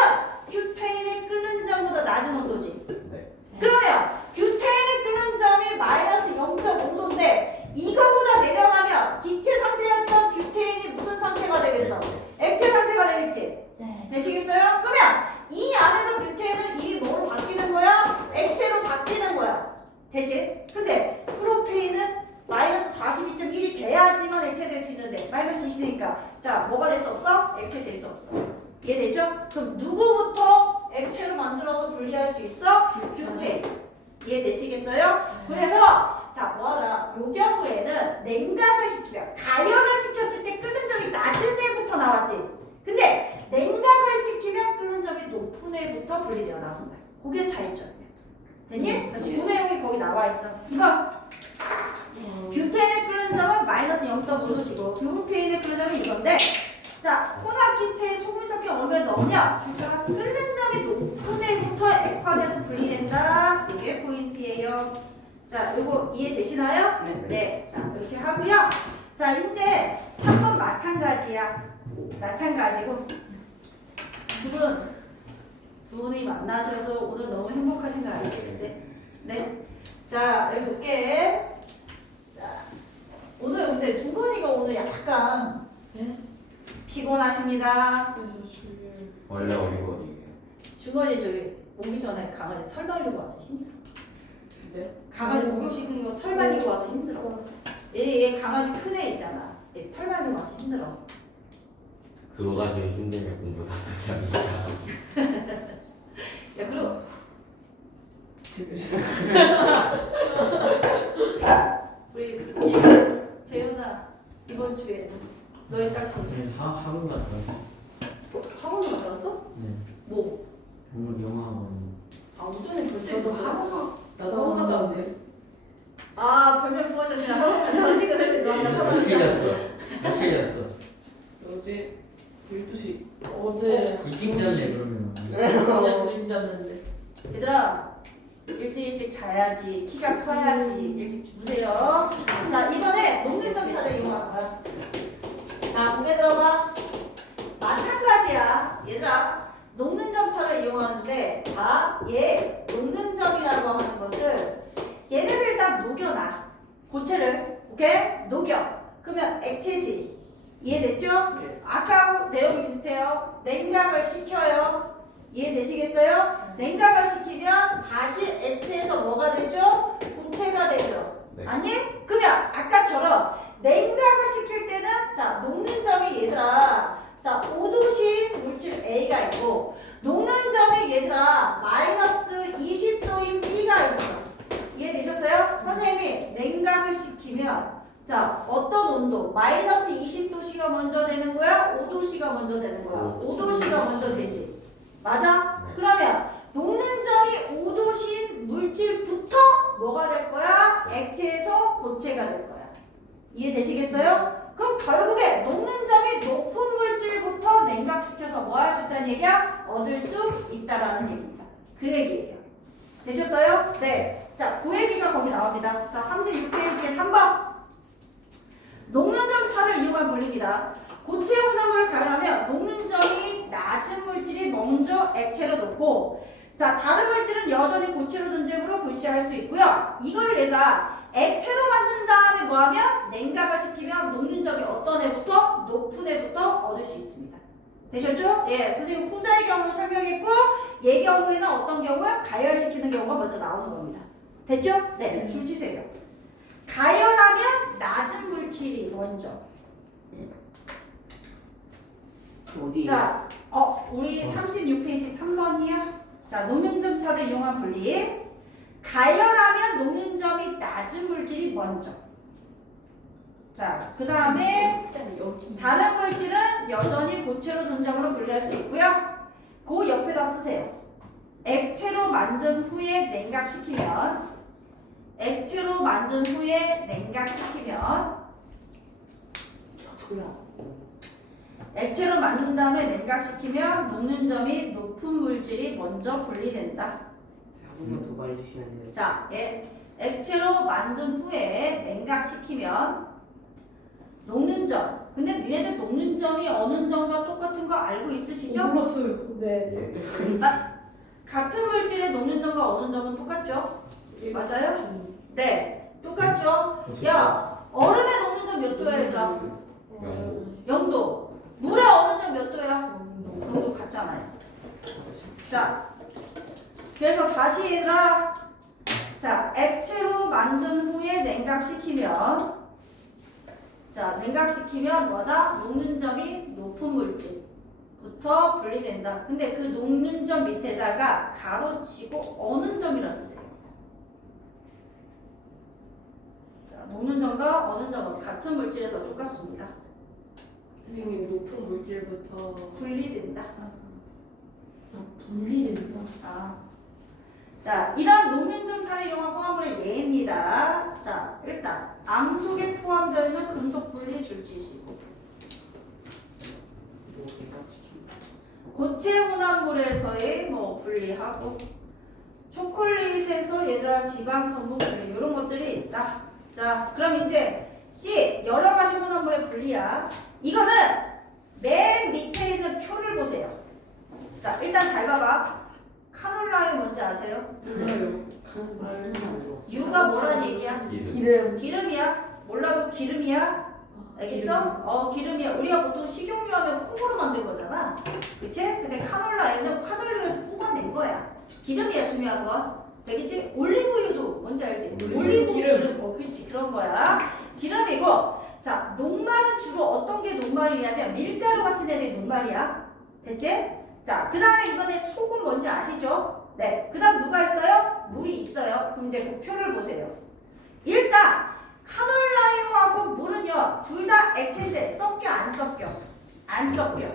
뷰테인의 끓는 점보다 낮은 온도지. 네. 그러면 뷰테인의 끓는 점이 마이너스 0.5도인데 이거보다 내려가면 기체 상태였던 뷰테인이 무슨 상태가 되겠어? 액체 상태가 되겠지? 네. 되시겠어요? 그러면 이 안에서 뷰테인은 이미 뭐로 바뀌는 거야? 액체로 바뀌는 거야. 되지? 근데 프로페인은 마이너스 42.1이 돼야지만 액체 될 수 있는데 마이너스 20이니까 자 뭐가 될 수 없어? 액체 될 수 없어. 이해되죠? 그럼 누구부터 액체로 만들어서 분리할 수 있어? 뷰테인. 이해되시겠어요? 그래서 자 뭐하다 요 경우에는 냉각을 시키면 가열을 시켰을 때 끓는 점이 낮은 애부터 나왔지. 근데 냉각을 시키면 끓는 점이 높은 애부터 분리되어 나오는 거야. 그게 차이점이야. 됐니? 그래서 그 내용이 거기 나와 있어. 이거 뷰테인의 끓는 점은 마이너스 0.5도시고 뷰페인의 끓는 점이 이건데 자 혼합기체에 소금이 섞인 얼음에 넣으면 출처가 끓는 점이 높은 애부터 액화돼서 분리된다. 이게 포인트예요. 자 요거 이해되시나요? 네. 자 이렇게 하고요. 자 이제 3번 마찬가지고 두 분이 만나셔서 오늘 너무 행복하신 거 알겠는데 네. 자 여기 볼게. 자 오늘 근데 중건이가 오늘 약간 피곤하십니다. 원래 어리버리예요. 중건이 저기 오기 전에 강아지 털 말리고 와서 힘들어. 네? 강아지 목욕시키고 털 말리고 와서 힘들어. 얘 강아지 큰 애 있잖아. 얘 털 말리고 와서 힘들어. 그거 가지고 힘들면 공부 다 하게 합니다. 야 그리고 우리 재윤아 이번 주에 너의 짝꿍 학원 갔다 왔어. 학원도 갔다 왔어? 네. 뭐? 오늘 영화학원. 아 오전에 벌써 저도 있었어? 학원 나도 학원 갔다 왔는데. 아 별명 부하셨으나 학원 가식을 했는데 너한테 며칠 잤어? 며칠 잤어? 어제 12시 어제 일찍 잤네 그러면. 그냥 2시 잤는데. 얘들아 일찍 자야지 키가 커야지 일찍 주무세요. 자 이번에 녹는점차를 이용할 거야. 자 고개 들어봐. 마찬가지야 얘들아. 녹는점차를 이용하는데 얘 녹는점이라고 하는 것은 얘네들 다 녹여놔. 고체를 오케이? 녹여. 그러면 액체지. 이해됐죠? 네. 아까 내용이 비슷해요. 냉각을 시켜요. 이해되시겠어요? 냉각을 시키면 다시 액체에서 뭐가 되죠? 고체가 되죠. 네. 아니? 그러면 아까처럼 냉각을 시킬 때는 자 녹는 점이 얘들아 자 5도신 물질 A가 있고 녹는 점이 얘들아 마이너스 20도인 B가 있어. 이해되셨어요? 선생님이 냉각을 시키면 자 어떤 온도? 마이너스 20도씨가 먼저 되는 거야? 5도씨가 먼저 되는 거야? 5도씨가 먼저 되지. 맞아? 네. 그러면 녹는 점이 5도신 물질부터 뭐가 될 거야? 액체에서 고체가 될 거야. 이해되시겠어요? 그럼 결국에 녹는 점이 높은 물질부터 냉각시켜서 뭐 할 수 있다는 얘기야? 얻을 수 있다라는 얘기입니다. 그 얘기예요. 되셨어요? 네. 자, 그 얘기가 거기 나옵니다. 자, 36페이지에 3번. 녹는 점 차를 이용한 분리입니다. 고체 혼합물을 가열하면 녹는 점이 낮은 물질이 먼저 액체로 녹고 자 다른 물질은 여전히 고체로 존재으로 불시할 수 있고요. 이걸 얘가 액체로 만든 다음에 뭐하면 냉각을 시키면 녹는 점이 어떤 애부터? 높은 애부터 얻을 수 있습니다. 되셨죠? 예, 선생님 후자의 경우를 설명했고 얘 경우에는 어떤 경우에 가열시키는 경우가 먼저 나오는 겁니다. 됐죠? 네, 줄 치세요. 가열하면 낮은 물질이 먼저. 어디? 자, 우리 36페이지 3번이야. 자, 녹는점차를 이용한 분리. 가열하면 녹는점이 낮은 물질이 먼저. 자, 그 다음에 다른 물질은 여전히 고체로 존재으로 분리할 수 있고요. 그 옆에다 쓰세요. 액체로 만든 후에 냉각시키면 액체로 만든 다음에 냉각시키면 녹는 점이 높은 물질이 먼저 분리된다. 한 번만 더 말해주시면 돼요. 자, 액체로 만든 후에 냉각시키면 녹는 점. 근데 니네들 녹는 점이 어느 점과 똑같은 거 알고 있으시죠? 몰랐어요. 네. 같은 물질의 녹는 점과 어느 점은 똑같죠? 맞아요? 네, 똑같죠? 야, 얼음에 녹는 점 몇 도야, 얘들아? 0도. 물에 어느 점 몇 도야? 0도 같잖아요. 자, 그래서 다시 얘들아, 자, 액체로 만든 후에 냉각시키면, 뭐다? 녹는 점이 높은 물질부터 분리된다. 근데 그 녹는 점 밑에다가 가로치고 어느 점이라 쓰세요. 자, 녹는 점과 어느 점은 같은 물질에서 똑같습니다. 선생님 높은 물질부터 분리된다. 분리된다. 자, 이런 녹는점 차를 이용한 화합물의 예입니다. 자, 일단 암 속에 포함되어 있는 금속 분리 줄치시고 고체 혼합물에서의 뭐 분리하고 초콜릿에서 얘들아 지방 성분 분리 이런 것들이 있다. 자, 그럼 이제 C 여러 가지 혼합물의 분리야. 이거는 맨 밑에 있는 표를 보세요. 자, 일단 잘 봐봐. 카놀라유 뭔지 아세요? 몰라요. 유가 뭐란 얘기야? 기름. 기름이야. 몰라도 기름이야. 알겠어? 기름이야. 우리가 보통 식용유 하면 콩으로 만든 거잖아. 그치? 근데 카놀라유는 카놀라유에서 뽑아낸 거야. 기름이야, 중요한 건. 되겠지? 올리브유도 뭔지 알지? 올리브 기름. 그렇지. 그런 거야. 기름이고, 자, 녹말은 주로 어떤 게 녹말이냐면 밀가루 같은 애들이 녹말이야. 됐지? 자, 그 다음에 이번에 소금 뭔지 아시죠? 네. 그 다음 누가 있어요? 물이 있어요. 그럼 이제 그 표를 보세요. 일단, 카놀라유하고 물은요, 둘 다 액체인데 섞여, 안 섞여? 안 섞여.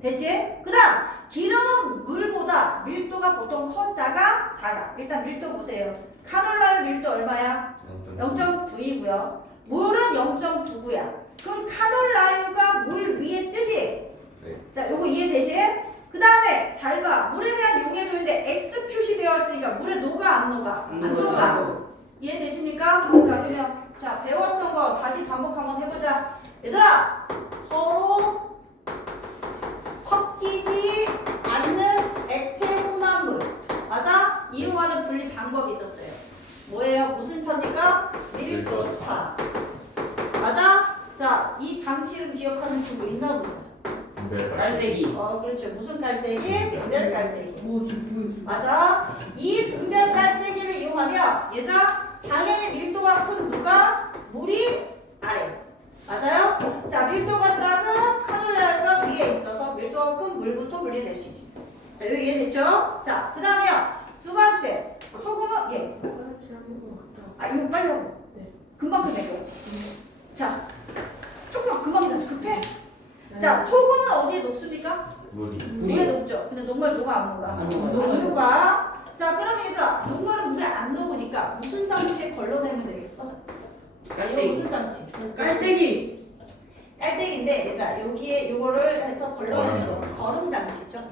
됐지? 그 다음, 기름은 물보다 밀도가 보통 커, 작아? 작아. 일단 밀도 보세요. 카놀라유 밀도 얼마야? 0.9이고요. 물은 0.99야. 그럼 카놀라유가 물 위에 뜨지? 네. 자, 요거 이해되지? 그 다음에 잘 봐. 물에 대한 용해도인데 X 표시되어 있으니까 물에 녹아 안 녹아? 안 녹아. 이해되십니까? 자, 그러면 자 배웠던 거 다시 반복 한번 해보자. 얘들아, 서로 섞이지 않는 액체 혼합물. 맞아? 이용하는 분리 방법이 있었어요. 뭐예요? 무슨 차입니까? 밀도차. 맞아? 자, 이 장치를 기억하는 친구 있나 보자. 깔때기. 그렇죠. 무슨 깔때기? 분별 깔때기. 뭐 뭐야? 맞아. 이 분별 깔때기를 이용하면 얘들아 당연히 밀도가 큰 누가? 물이 아래. 맞아요? 자, 밀도가 작은 카놀라유가 위에 있어서 밀도가 큰 물부터 분리될 수 있습니다. 자, 여기 이해됐죠? 자, 그 다음에요. 두 번째. 소금은 예. 이거 빨리 하고. 네. 금방 끝내고. 자, 조금만 금방 끝내. 급해? 자, 소금은 어디에 녹습니까? 물에 녹죠. 근데 녹말 녹아 안 녹아? 안 녹아요. 안 녹아. 자, 그럼 얘들아, 녹말은 물에 안 녹으니까 무슨 장치에 걸러내면 되겠어? 이거 무슨 장치? 깔때기. 깔때기인데 얘들아, 여기에 요거를 해서 걸러내는 거. 거름 장치죠.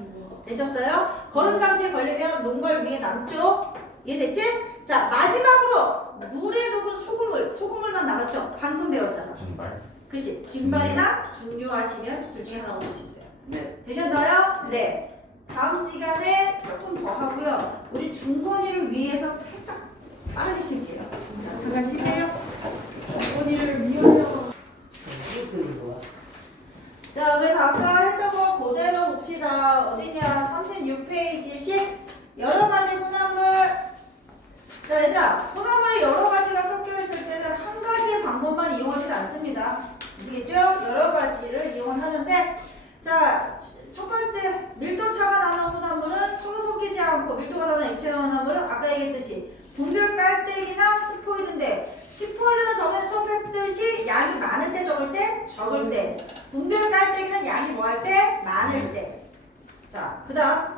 되셨어요? 거름 장치에 걸리면 녹말 위에 남죠? 이해됐지? 자, 마지막으로 물에 녹은 소금물만 남았죠? 방금 배웠잖아. 정말? 그치? 진발이나 중류하시면 둘 중에 하나 얻을 수 있어요. 네. 되셨나요? 네. 다음 시간에 조금 더 하고요. 우리 중건이를 위해서 살짝 빠르게 쉴게요. 자, 잠깐 쉬세요. 어디를 미워요. 자, 그래서 아까 했던 거 그대로 봅시다. 어디냐? 36페이지 10. 여러 가지 혼합물. 자, 얘들아. 혼합물이 여러 가지가 섞여 있을 때는 한 가지의 방법만 이용하지는 않습니다. 아시겠죠? 여러 가지를 이용하는데, 자, 첫 번째, 밀도차가 나는 혼합물은 서로 섞이지 않고 밀도가 나는 액체 혼합물은 아까 얘기했듯이 분별 깔때기나 시포이드인데, 시포이드는 저번에 수업했듯이 양이 많을 때 적을 때 적을 때, 분별 깔때기는 양이 뭐 할 때? 많을 때. 자, 그 다음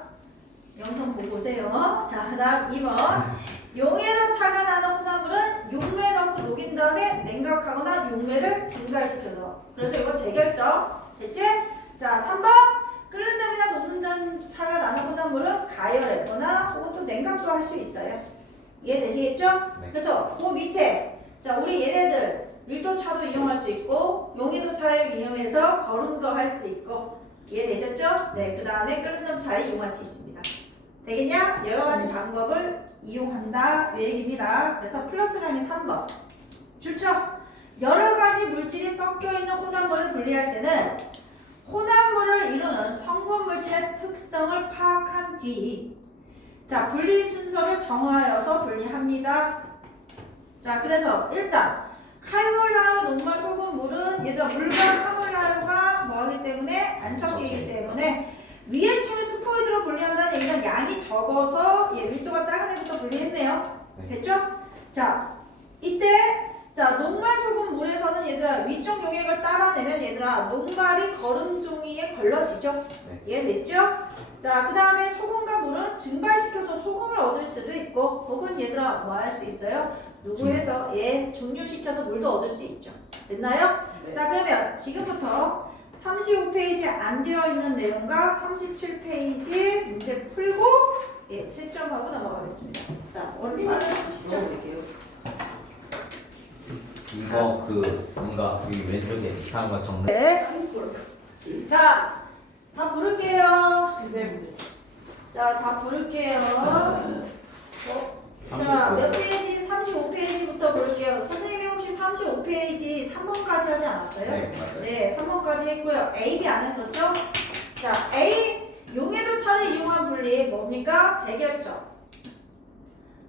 영상 보고 오세요. 자, 그 다음 2번. 용해로 차가 나는 혼합물은 용매 넣고 녹인 다음에 냉각하거나 용매를 증가시켜서. 그래서 이거 재결정. 됐지? 자, 3번. 끓는 점이나 녹는 점 차가 나는 혼합물은 가열했거나 혹은 또 냉각도 할 수 있어요. 이해되시겠죠? 네. 그래서 그 밑에 자, 우리 얘네들 밀도차도 이용할 수 있고 용해도차를 이용해서 거름도 할 수 있고 이해되셨죠? 네, 그 다음에 끓는 점 차를 이용할 수 있습니다. 되겠냐? 여러 가지 방법을 이용한다 이 얘기입니다. 그래서 플러스라인 3번 줄쳐. 여러 가지 물질이 섞여 있는 혼합물을 분리할 때는 혼합물을 이루는 성분 물질의 특성을 파악한 뒤, 자, 분리 순서를 정하여서 분리합니다. 자, 그래서 일단 카놀라유, 녹말, 소금물은 얘들아 물과 카놀라유가 뭐하기 때문에 안 섞이기 때문에 위에 치는 스포이드로 분리한다는 얘기는 양이 적어서 밀도가 작은 애부터 분리했네요. 됐죠? 자, 이때 자, 녹말 소금 물에서는 얘들아 위쪽 용액을 따라내면 얘들아 녹말이 거름 종이에 걸러지죠? 네. 이해됐죠? 자, 그 다음에 소금과 물은 증발시켜서 소금을 얻을 수도 있고 혹은 얘들아 뭐 할 수 있어요? 누구해서 중류시켜서 물도 얻을 수 있죠. 됐나요? 네. 자, 그러면 지금부터 3번 35페이지에 안 되어 있는 내용과 37페이지 문제 풀고 예, 채점하고 넘어가겠습니다. 자, 원리를 시작 볼게요. 이거 그 뭔가 이 왼쪽에 비슷한 거 적는. 네. 자, 다 부를게요. 자, 다 부를게요. 자, 몇 페이지? 35페이지부터 볼게요. 선생님이 혹시 35페이지 3번까지 하지 않았어요? 네, 맞아요. 네, 3번까지 했고요. A, B 안 했었죠? 자, A, 용해도 차를 이용한 분리 뭡니까? 재결정.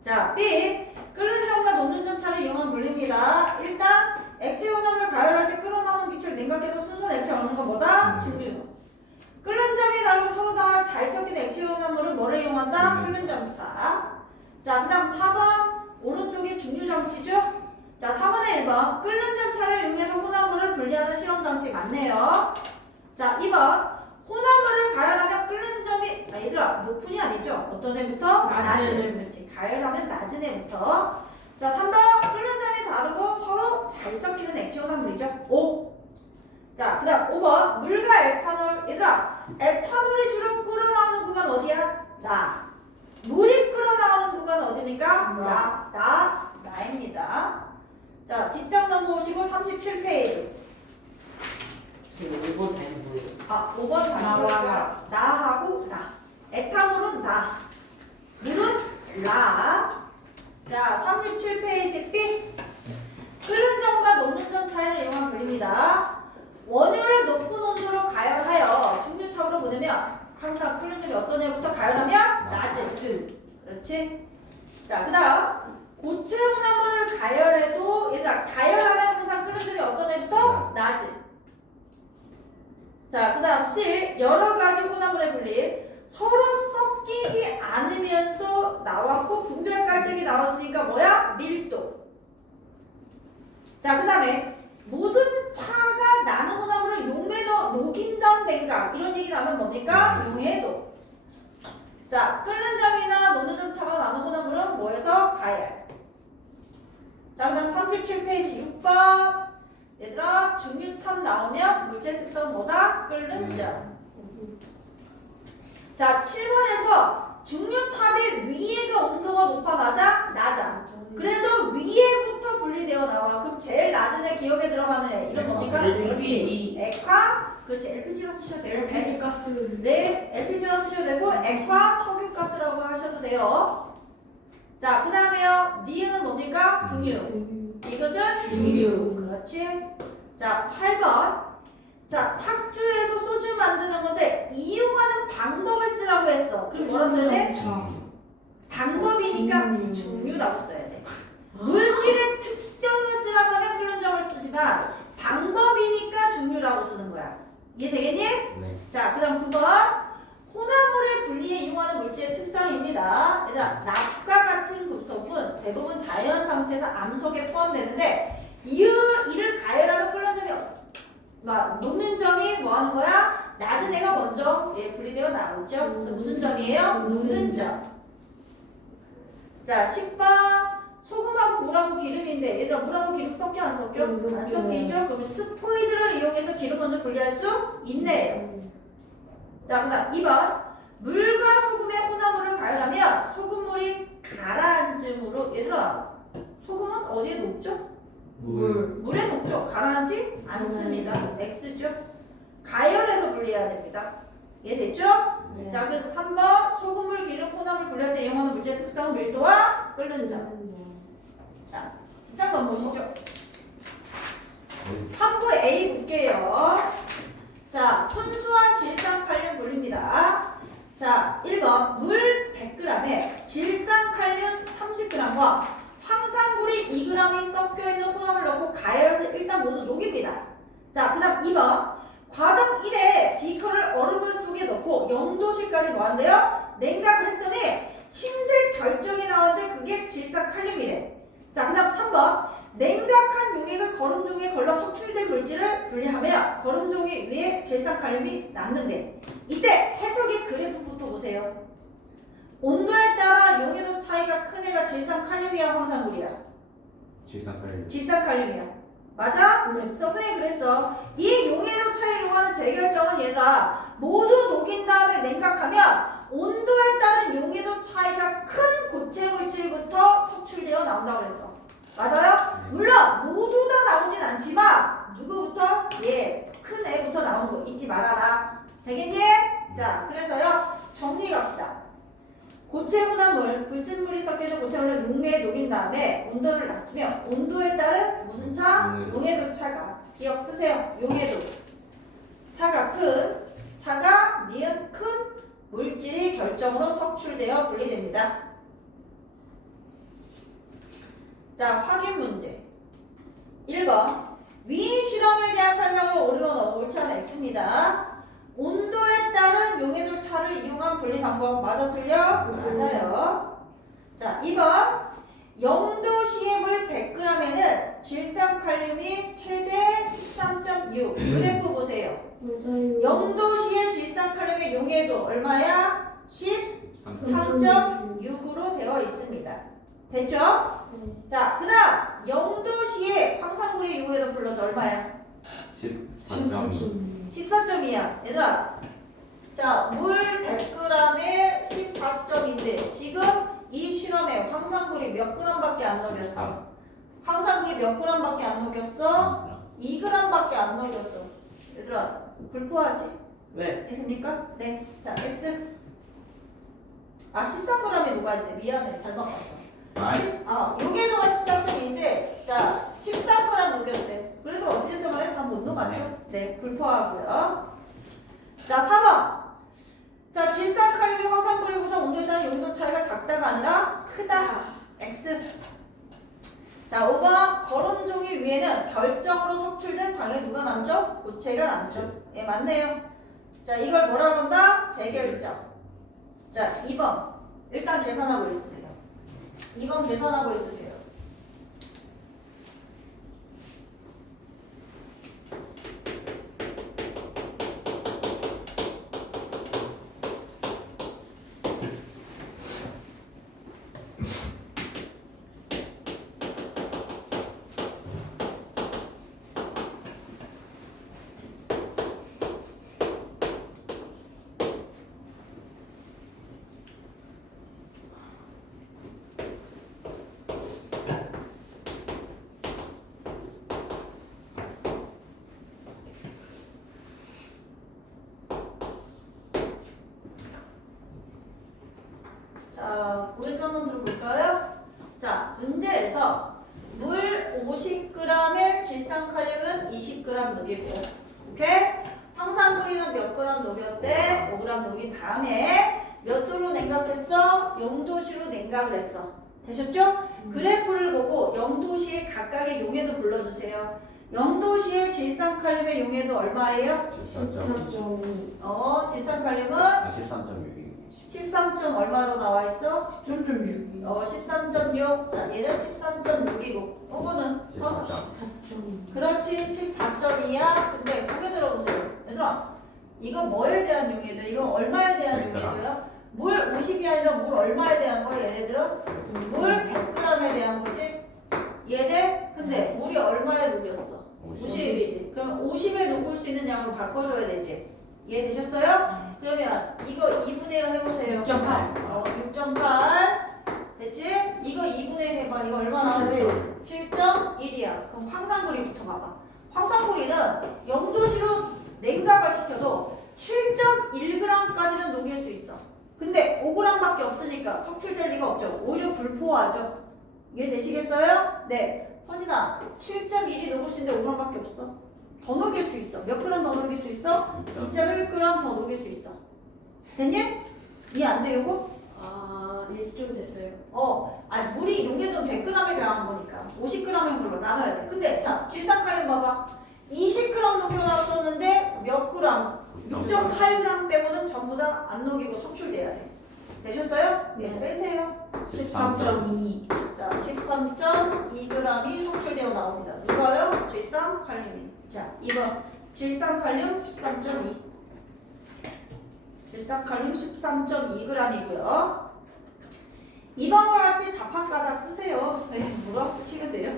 자, B, 끓는 점과 녹는 점 차를 이용한 분리입니다. 일단 액체 혼합을 가열할 때 끓어나오는 기체를 냉각해서 순수한 액체 얻는 건 뭐다? 중류. 끓는 점이 다르고 서로 다른 잘 섞인 액체 혼합물은 뭐를 이용한다? 끓는 점 차. 자, 그 다음 4번 오른쪽에 중류 장치죠? 자, 4번에 1번 끓는 점 차를 이용해서 혼합물을 분리하는 실험 장치 맞네요. 자, 2번 혼합물을 가열하면 끓는 점이 얘들아 높은이 아니죠? 어떤 애부터? 낮은. 그렇지. 가열하면 낮은 애부터. 자, 3번 끓는 점이 다르고 서로 잘 섞이는 액체 혼합물이죠. 5. 자, 그 다음 5번 물과 에탄올. 얘들아 에탄올이 주로 끓어나오는 구간 어디야? 나. 물이 끓어나오는 구간 어디입니까? 나입니다. 자, 뒷장 넘어오시고 37페이지. 5번 다시 뭐예요? 아, 5번 다시 볼게요. 나하고 나. 에탄올은 나. 물은 라. 자, 37페이지 B. 끓는 점과 녹는 점 차이를 이용한 분리입니다. 원유를 높은 온도로 가열하여 중류탑으로 보내면 항상 끓는 점이 어떤 애부터 가열하면 낮은. 그렇지? 자, 그 다음 고체 혼합물을 가열해도 얘들아 가열하면 항상 끓는 점이 어떤 애부터 낮은. 자, 그 다음 C. 여러 가지 혼합물의 분리. 서로 섞이지 않으면서 나왔고 분별 갈등이 나왔으니까 뭐야? 밀도. 자, 그 다음에 무슨 차가 나는 혼합물을 용매도 녹인다운 냉각 이런 얘기 나오면 뭡니까? 용해도. 자, 끓는 점이나 녹는 점 차가 나는 혼합물은 뭐에서? 가열. 자, 그 다음 37페이지 6번. 얘들아 중류탑 나오면 물질 특성 뭐다? 끓는 점. 자, 7번에서 중류탑이 위에가 온도가 높아 낮아? 그래서 위에부터 분리되어 나와. 그럼 제일 낮은 애 기억에 들어가는 애 이름 뭡니까? LPG. 액화. 그렇지, LPG라 쓰셔도 돼요. LPG 가스. 네, LPG라 쓰셔도 되고 액화 석유가스라고 하셔도 돼요. 자, 그 다음에요. 니은은 뭡니까? 등유. 이것은 중유. 그렇지. 자, 8번. 자, 탁주에서 소주 만드는 건데 이용하는 방법을 쓰라고 했어. 그럼 뭐라 써야 돼? 방법이니까 중류라고 써야 돼. 물질의 특성을 쓰라고 하면 끓는 점을 쓰지만 방법이니까 중류라고 쓰는 거야. 이해되겠니? 네. 자, 그 다음 9번. 혼합물의 분리에 이용하는 물질의 특성입니다. 얘들아, 납과 같은 금속은 대부분 자연 상태에서 암석에 포함되는데 이를 가열하면 끓는 점이 녹는 점이 뭐 하는 거야? 낮은 애가 먼저 분리되어 나오죠. 그래서 무슨 점이에요? 녹는 점. 자, 10번. 소금하고 물하고 기름인데 얘들아 물하고 기름 섞여 안 섞여? 안 섞이죠? 그럼 스포이드를 이용해서 기름 먼저 분리할 수 있네요. 자, 그 다음 2번. 물과 소금의 혼합물을 가열하면 소금물이 가라앉음으로 얘들아 소금은 어디에 녹죠? 물에 녹죠? 가라앉지 않습니다. X죠? 가열해서 분리해야 됩니다. 이해됐죠? 네. 자, 그래서 3번 소금물, 기름, 혼합물 분리할 때 이용하는 물질 특성은 밀도와 끓는 점. 자, 시작 넘어오시죠. 탐구 A 볼게요. 자, 순수한 질산칼륨 분리입니다. 자, 1번 물 100g에 질산칼륨 30g과 황산굴이 2g이 섞여있는 혼합을 넣고 가열해서 일단 모두 녹입니다. 자, 그 다음 2번 과정 1에 비커를 얼음물 속에 넣고 0도씨까지 뭐한대요? 냉각을 했더니 흰색 결정이 나왔는데 그게 질산칼륨이래. 자, 그 다음 3번 냉각한 용액을 거름 종이에 걸러 석출된 물질을 분리하며 거름 종이 위에 질산칼륨이 남는데 이때 해석의 그래프부터 보세요. 온도에 따라 용해도 차이가 큰 애가 질산칼륨이야 황산굴이야? 질산칼륨. 질산칼륨이야. 맞아? 네. 선생님이 그랬어. 이 용해도 차이를 이용하는 재결 얘들아 모두 녹인 다음에 냉각하면 온도에 따른 용해도 차이가 큰 고체 물질부터 속출되어 나온다고 그랬어. 맞아요? 물론 모두 다 나오진 않지만 누구부터? 큰 애부터 나오는 거 잊지 말아라. 되겠니? 자, 그래서요 정리 갑시다. 고체분한 물, 불순물이 섞여서 고체물을 용매에 녹인 다음에 온도를 낮추면 온도에 따른 무슨 차? 용해도 차가. 기억 쓰세요. 용해도. 차가 니은 큰 물질이 결정으로 석출되어 분리됩니다. 자, 확인 문제. 1번. 위 실험에 대한 설명을 옳으거나 옳지 않은 X입니다. 온도에 따른 용해도 차를 이용한 분리 방법 맞아 틀려? 맞아요. 자, 2번. 0도 시의 물 100g에는 질산칼륨이 최대 13.6. 그래프 보세요. 맞아요. 0도 시의 질산칼륨의 용해도 얼마야? 13.6으로 되어 있습니다. 됐죠? 자, 그 다음 0도 시의 황산물의 용해도 불러줘. 얼마야? 14.2. 14.2야. 얘들아. 자, 물 100g에 14.2인데 지금 이 실험에 황산물이 몇 g밖에 안 녹였어? 황산물이 몇 g밖에 안 녹였어? 2g밖에 안 녹였어. 얘들아, 불포하지? 네. 됩니까? 네. 자, X. 13g에 녹아있대. 미안해. 잘못 봤어. 용해도가 14.2인데, 자, 13g 녹였대. 그래도 어찌됐든 간에 다 못 녹았죠? 네, 불포하고요. 자, 4번. 자, 질산칼륨이 황산칼륨보다 온도에 따른 용도 차이가 작다가 아니라 크다. X. 자, 5번. 거론 종이 위에는 결정으로 석출된 당연히 누가 남죠? 고체가 남죠. 예, 맞네요. 자, 이걸 뭐라 그런다? 재결정. 자, 2번. 일단 계산하고 있으세요. 2번 계산하고 있으세요. 자, 고개수 한번 들어볼까요? 자, 문제에서 물 50g의 질산칼륨은 20g 녹이고, 오케이? 황산뿌리는 몇 g 녹였대? 5g 녹인 다음에 몇 도로 냉각했어? 0도시로 냉각을 했어. 되셨죠? 그래프를 보고 0도시의 각각의 용해도 불러주세요. 0도시의 질산칼륨의 용해도 얼마예요? 14.2. 질산칼륨은 13.6. 13점 얼마로 나와 있어? 13.6. 13.6. 자, 얘는 13.6이고, 요거는 14.2. 그렇지, 14.2야. 근데 크게 들어보세요. 얘들아, 이거 뭐에 대한 용해도? 이건 얼마에 대한 용해도야? 물 50이 아니라 물 얼마에 대한 거야, 얘네들은? 물 100g에 대한 거지? 얘네? 근데 물이 얼마에 녹였어? 50이지. 그럼 50에 녹을 수 있는 양으로 바꿔줘야 되지. 이해되셨어요? 그러면 이거 2분의 1 해보세요. 6.8. 6.8 됐지? 이거 2분의 1 해봐. 이거 얼마 나오냐? 7.1이야. 그럼 황산고리부터 봐봐. 황산고리는 0도시로 냉각을 시켜도 7.1g까지는 녹일 수 있어. 근데 5g밖에 없으니까 석출될 리가 없죠. 오히려 불포화죠. 이해되시겠어요? 네. 서진아, 7.1이 녹을 수 있는데 5g밖에 없어. 더 녹일 수 있어. 몇 g 더 녹일 수 있어? 2.1g 더 녹일 수 있어. 됐니? 이해 안 돼, 요거? 좀 됐어요. 물이 용해도 100g에 대한 거니까 50g인 걸로 나눠야 돼. 근데 자, 질산칼륨 봐봐. 20g 녹여놨었는데 몇 g? 6.8g 빼고는 전부 다 안 녹이고 석출돼야 돼. 되셨어요? 네, 빼세요. 13.2. 자, 13.2g이 석출되어 나옵니다. 누가요? 질산칼륨이. 자, 2번. 질산칼륨 13.2. 질산칼륨 13.2g이고요. 2번과 같이 답 한 가닥 쓰세요. 네, 뭐라 쓰시면 돼요.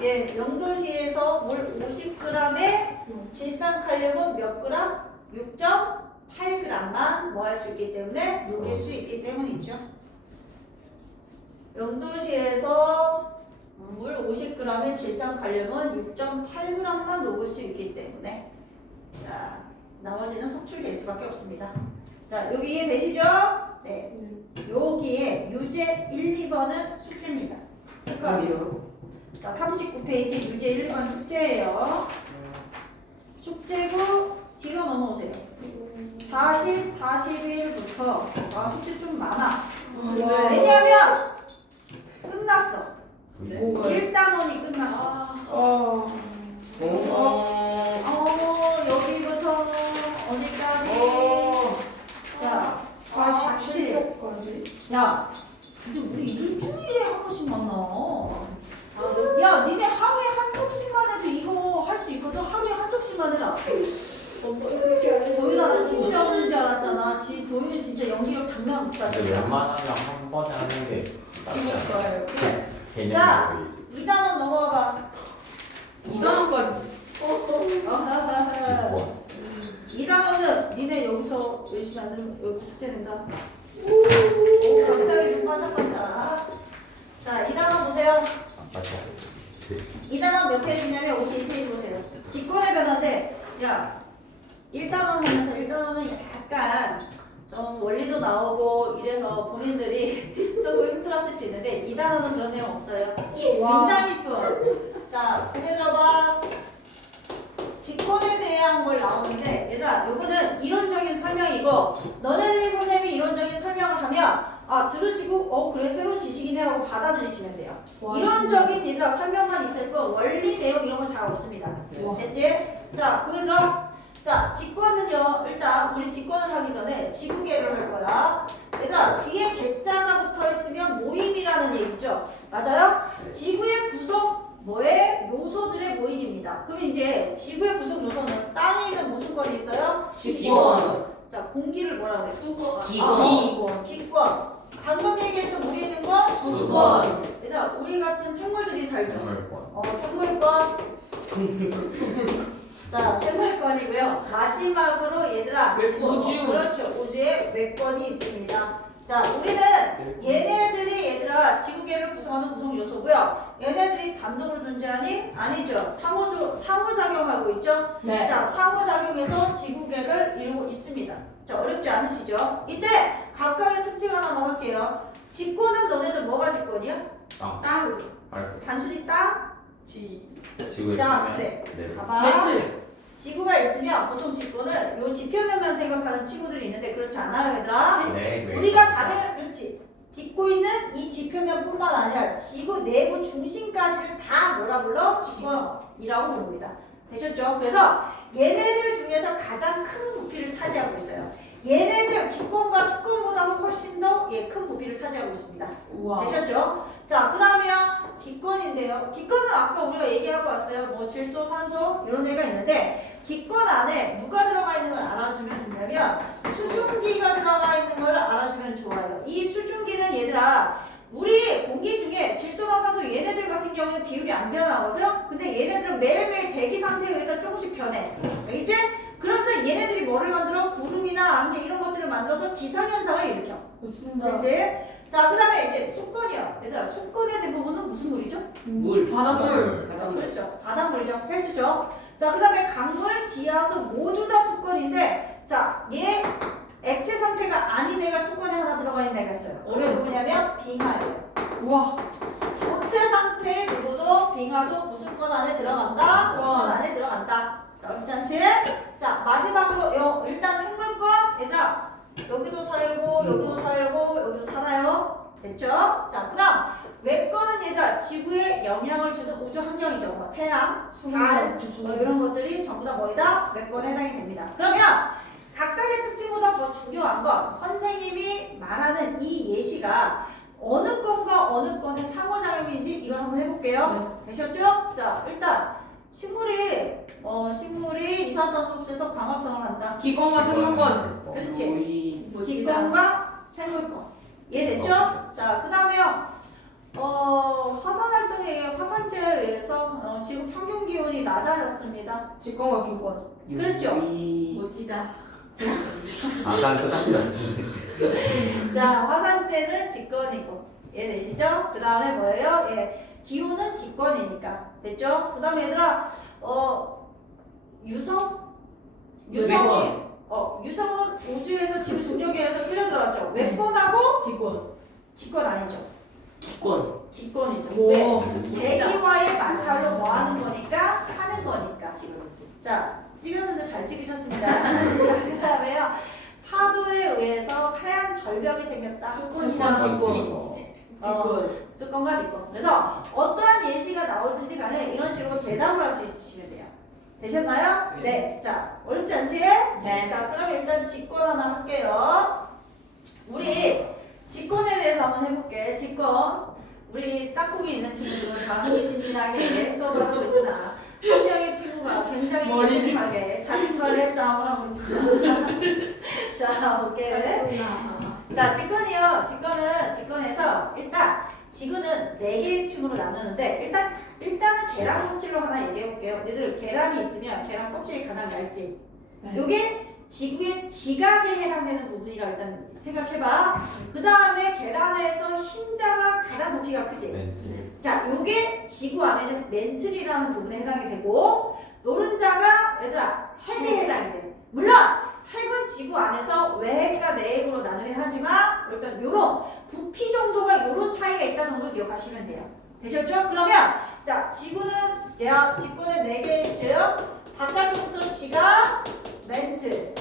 예, 0도시에서 물 50g에 질산칼륨은 몇 g? 6.8g만 뭐 할 수 있기 때문에 녹일 수 있기 때문이죠. 영도시에서 물 50g의 질산칼륨은 6.8g만 녹을 수 있기 때문에 자, 나머지는 석출 개수밖에 없습니다. 자, 여기 이해되시죠? 네. 여기에 유제 1, 2번은 숙제입니다. 어디요? 자, 39페이지 유제 1, 2번 숙제예요. 숙제고 뒤로 넘어오세요. 40, 41부터 숙제 좀 많아. 왜냐하면 끝났어. 뭐가요? 1단원이 끝났어. 여기부터 어디까지? 자, 47쪽까지. 야, 근데 우리 일주일에 한 번씩 만나. 야, 니네 하루에 한 쪽씩만 해도 이거 할 수 있거든. 하루에 한 쪽씩만 해라. 도윤아, 나 진짜 오는 줄 알았잖아. 도윤 진짜 연기력 장난 없다. 근데 웬만하면 한 번에 하는 게 낫지 않아? 그러니까요. 그래. 개념이 자. 보이지. 2단원 넘어와봐. 2단원까지. 10번. 2단원은 니네 여기서 열심히 안 들으면 여기 숙제 낸다. 오, 갑자기 눈 반짝반짝. 자, 2단원 보세요. 맞아. 2단원 몇 페이지냐면 52페이지 보세요. 직권의 변화인데, 야, 1단원 하면서 1단원은 약간 좀 원리도 나오고 이래서 본인들이 조금 힘들었을 수 있는데 2단원은 그런 내용 없어요. 굉장히 쉬워요. 자, 보내 들어봐. 직권에 대한 걸 나오는데 얘들아, 요거는 이론적인 설명이고 너네들이 선생님이 이론적인 설명을 하면 들으시고 그래 새로운 지식이네 하고 받아들이시면 돼요. 이론적인 얘들아 설명만 있을 뿐 원리 내용 이런 거 잘 없습니다. 됐지? 자, 보내 들어. 자, 직권은요, 일단 우리 직권을 하기 전에 지구계를 할 거야. 얘들아, 뒤에 개자가 붙어 있으면 모임이라는 얘기죠. 맞아요? 지구의 구성 뭐의 요소들의 모임입니다. 그럼 이제 지구의 구성 요소는 땅에 있는 무슨 권이 있어요? 기권. 자, 공기를 뭐라 그래? 수건. 기권. 기권. 방금 얘기했던 우리 있는 건 수건. 얘들아, 우리 같은 생물들이 살죠. 생물권. 생물권. 자, 생물권이고요. 마지막으로 얘들아, 우주. 그렇죠. 우주에 맥권이 있습니다. 자, 우리는 얘네들이 얘들아 지구계를 구성하는 구성 요소고요. 얘네들이 단독으로 존재하니 아니죠. 상호작용하고 있죠. 네. 자, 상호작용해서 지구계를 이루고 있습니다. 자, 어렵지 않으시죠? 이때 각각의 특징 하나 말할게요. 직권은 너네들 뭐가 직권이야? 땅. 단순히 땅? 지구의 자, 표면. 그래. 네. 봐봐. 매출. 지구가 있으면 보통 직권은 요 지표면만 생각하는 친구들이 있는데 그렇지 않아요, 얘들아. 네. 우리가 발을 그렇지 딛고 있는 이 지표면뿐만 아니라 지구 내부 중심까지를 다 뭐라 불러? 직권이라고 부릅니다. 되셨죠? 그래서 얘네들 중에서 가장 큰 부피를 차지하고 있어요. 얘네들 기권과 수권보다도 훨씬 더 큰 부피를 차지하고 있습니다. 우와. 되셨죠? 자, 그 다음에요. 기권인데요. 기권은 아까 우리가 얘기하고 왔어요. 뭐 질소, 산소 이런 애가 있는데 기권 안에 누가 들어가 있는 걸 알아주면 좋냐면 수증기가 들어가 있는 걸 알아주면 좋아요. 이 수증기는 얘들아 우리 공기 중에 질소나 산소 얘네들 같은 경우는 비율이 안 변하거든? 근데 얘네들은 매일매일 대기 상태에 의해서 조금씩 변해. 알겠지? 그러면서 얘네들이 뭐를 만들어? 구름이나 안개 이런 것들을 만들어서 기상현상을 일으켜. 좋습니다. 그치? 자, 그 다음에 이제 수권이요. 얘들아, 수권의 대부분은 무슨 물이죠? 물. 바닷물. 그렇죠. 바닷물이죠. 헬스죠. 자, 그 다음에 강물, 지하수 모두 다 수권인데, 자, 얘 액체 상태가 아닌 애가 수권에 하나 들어가 있는 애가 있어요. 그게 누구냐면 빙하예요. 우와. 고체 상태의 누구도 빙하도 무슨 권 안에 들어간다? 수권 안에 들어간다. 자, 어렵지 않지? 자, 마지막으로 일단 생물권. 얘들아, 여기도 살고, 여기도 살고, 여기도 살아요. 됐죠? 자, 그 다음 외권은 얘들아 지구에 영향을 주는 우주 환경이죠. 뭐 태양, 달, 뭐 이런 것들이 전부 다 뭐이다? 외권에 해당이 됩니다. 그러면 각각의 특징보다 더 중요한 건 선생님이 말하는 이 예시가 어느 건과 어느 건의 상호작용인지 이걸 한번 해볼게요. 되셨죠? 자, 일단 식물이 이산화탄소 흡수해서 광합성을 한다. 기권과 생물권. 그렇지. 멋지다. 기권과 생물권. 이해됐죠? 자, 그 다음에요. 화산 활동에 의해 화산재에 의해서 지구 평균 기온이 낮아졌습니다. 직권과 기권. 그렇죠. 멋지다. 진짜. 아까 똑같이 같은데. 자, 화산재는 직권이고 이해되시죠? 그 다음에 뭐예요? 예, 기호는 기권이니까 됐죠? 그 다음에 얘들아 유성? 유성이 유성은 우주에서 지구 중력에 의해서 끌려 들어갔죠. 외권하고 직권. 직권 아니죠. 기권. 기권이죠. 오. 왜? 대기와의 마찰로 뭐 하는 거니까? 하는 거니까 지금. 자, 찍었는데 잘 찍으셨습니다. 자, 그 다음에요. 파도에 의해서 하얀 절벽이 생겼다. 수권이랑 직권. 직권. 수권과 직권. 그래서 어떠한 예시가 나오든지 간에 이런 식으로 대답을 할 수 있으시면 돼요. 되셨나요? 네. 자, 어렵지 않지? 네. 자, 그럼 일단 직권 하나 할게요. 우리 직권에 대해서 한번 해볼게. 직권. 우리 짝꿍이 있는 친구들은 다 흥미진진하게 수업을 하고 있으나 한 명의 친구가 굉장히 머리하게 자신과의 싸움을 하고 있습니다. 자, 볼게. 자, 직권이요. 직권에서 일단 지구는 4개의 층으로 나누는데 일단은 계란 껍질로 하나 얘기해 볼게요. 얘들 계란이 있으면 계란 껍질이 가장 얇지. 네. 요게 지구의 지각에 해당되는 부분이라 일단 생각해봐. 그 다음에 계란에서 흰자가 가장 부피가 크지. 네. 자, 요게 지구 안에는 멘틀이라는 부분에 해당이 되고 노른자가 얘들아 핵에 해당이 돼. 물론 핵은 지구 안에서 외핵과 내핵으로 나누긴 하지만 일단 요런 부피 정도가 요런 차이가 있다는 걸 기억하시면 돼요. 되셨죠? 그러면 자, 지구는 직권의 4개의 층, 바깥쪽부터 지각, 멘틀,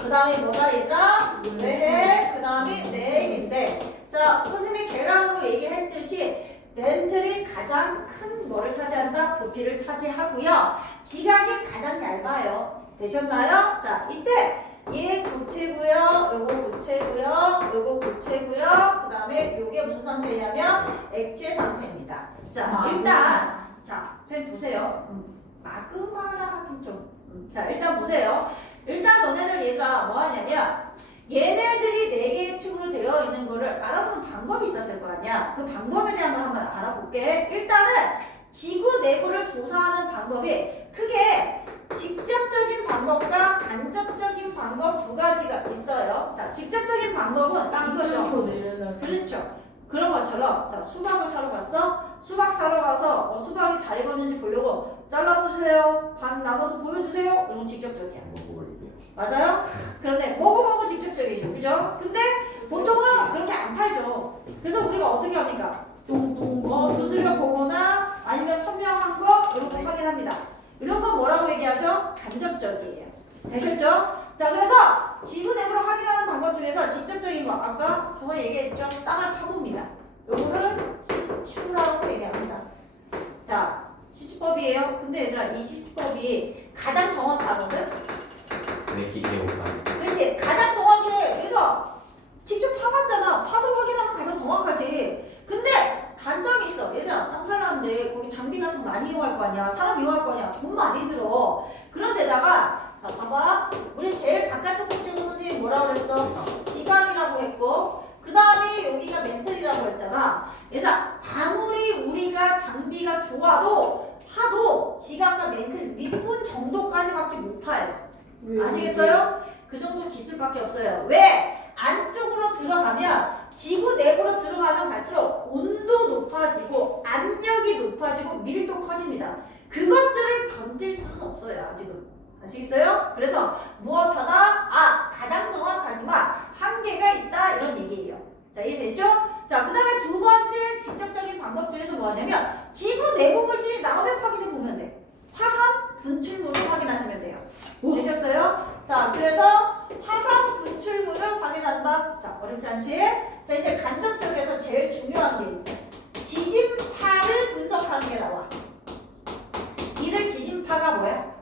그 다음에 뭐다 얘들아? 외핵, 그 다음에 내핵인데 자, 선생님이 계란으로 얘기했듯이 멘틀이 가장 큰 뭐를 차지한다? 부피를 차지하고요. 지각이 가장 얇아요. 되셨나요? 자, 이때 얘 고체고요, 요거 고체고요, 요거 고체고요. 그 다음에 요게 무슨 상태냐면 액체 상태입니다. 자, 일단 자, 선생님 보세요. 마그마라 하긴 좀. 자, 일단 보세요. 일단 너네들 얘들아 뭐 하냐면 얘네들이 4개의 층으로 되어 있는 거를 알아보는 방법이 있었을 거 아니야. 그 방법에 대한 걸 한번 알아볼게. 일단은 지구 내부를 조사하는 방법이 크게 직접적인 방법과 간접적인 방법 2가지가 있어요. 자, 직접적인 방법은 이거죠. 그렇죠. 그런 것처럼 자, 수박을 사러 갔어. 수박 사러 가서 수박이 잘 익었는지 보려고 잘라주세요. 반 나눠서 보여주세요. 이건 직접적이야. 맞아요? 그런데 먹어보고 직접적이죠. 그죠? 근데 보통은 그렇게 안 팔죠. 그래서 우리가 어떻게 합니까? 두드려 보거나 아니면 선명한 거 이런 거 확인합니다. 이런 건 뭐라고 얘기하죠? 간접적이에요. 되셨죠? 자, 그래서 지구 내부를 확인하는 방법 중에서 직접적인 거 아까 저번에 얘기했죠? 땅을 파봅니다. 요거를 시추라고 얘기합니다. 자, 시추법이에요. 근데 얘들아 이 시추법이 가장 정확하거든? 네, 기계오가. 그렇지. 가장 정확해. 얘들아 직접 파봤잖아. 파서 확인하면 가장 정확하지. 근데 단점이 있어. 얘들아 땅 팔라는데 거기 장비 같은 거 많이 이용할 거 아니야. 사람 이용할 거 아니야. 돈 많이 들어. 그런데다가 자 봐봐. 우리 제일 바깥쪽 꼭지로 선생님이 뭐라고 그랬어? 지각이라고 했고 그 다음에 여기가 멘틀이라고 했잖아. 얘들아 아무리 우리가 장비가 좋아도 파도 지각과 멘틀 윗분 정도까지밖에 못 파요. 아시겠어요? 그 정도 기술밖에 없어요. 왜? 안쪽으로 들어가면 지구 내부로 들어가면 갈수록 온도 높아지고 압력이 높아지고 밀도 커집니다. 그것들을 견딜 수는 없어요. 아직은. 아시겠어요? 그래서 무엇 하나 가장 정확하지만 한계가 있다 이런 얘기예요. 자, 이해됐죠? 자, 그 다음에 2번째 직접적인 방법 중에서 뭐 하냐면 지구 내부 물질이 나오면 확인해 보면 돼. 화산 분출물을 확인하시면 돼요. 되셨어요? 자, 그래서 화산 분출물을 확인한다. 자, 어렵지 않지? 자, 이제 간접적에서 제일 중요한 게 있어. 지진파를 분석하는 게 나와. 니들 지진파가 뭐야?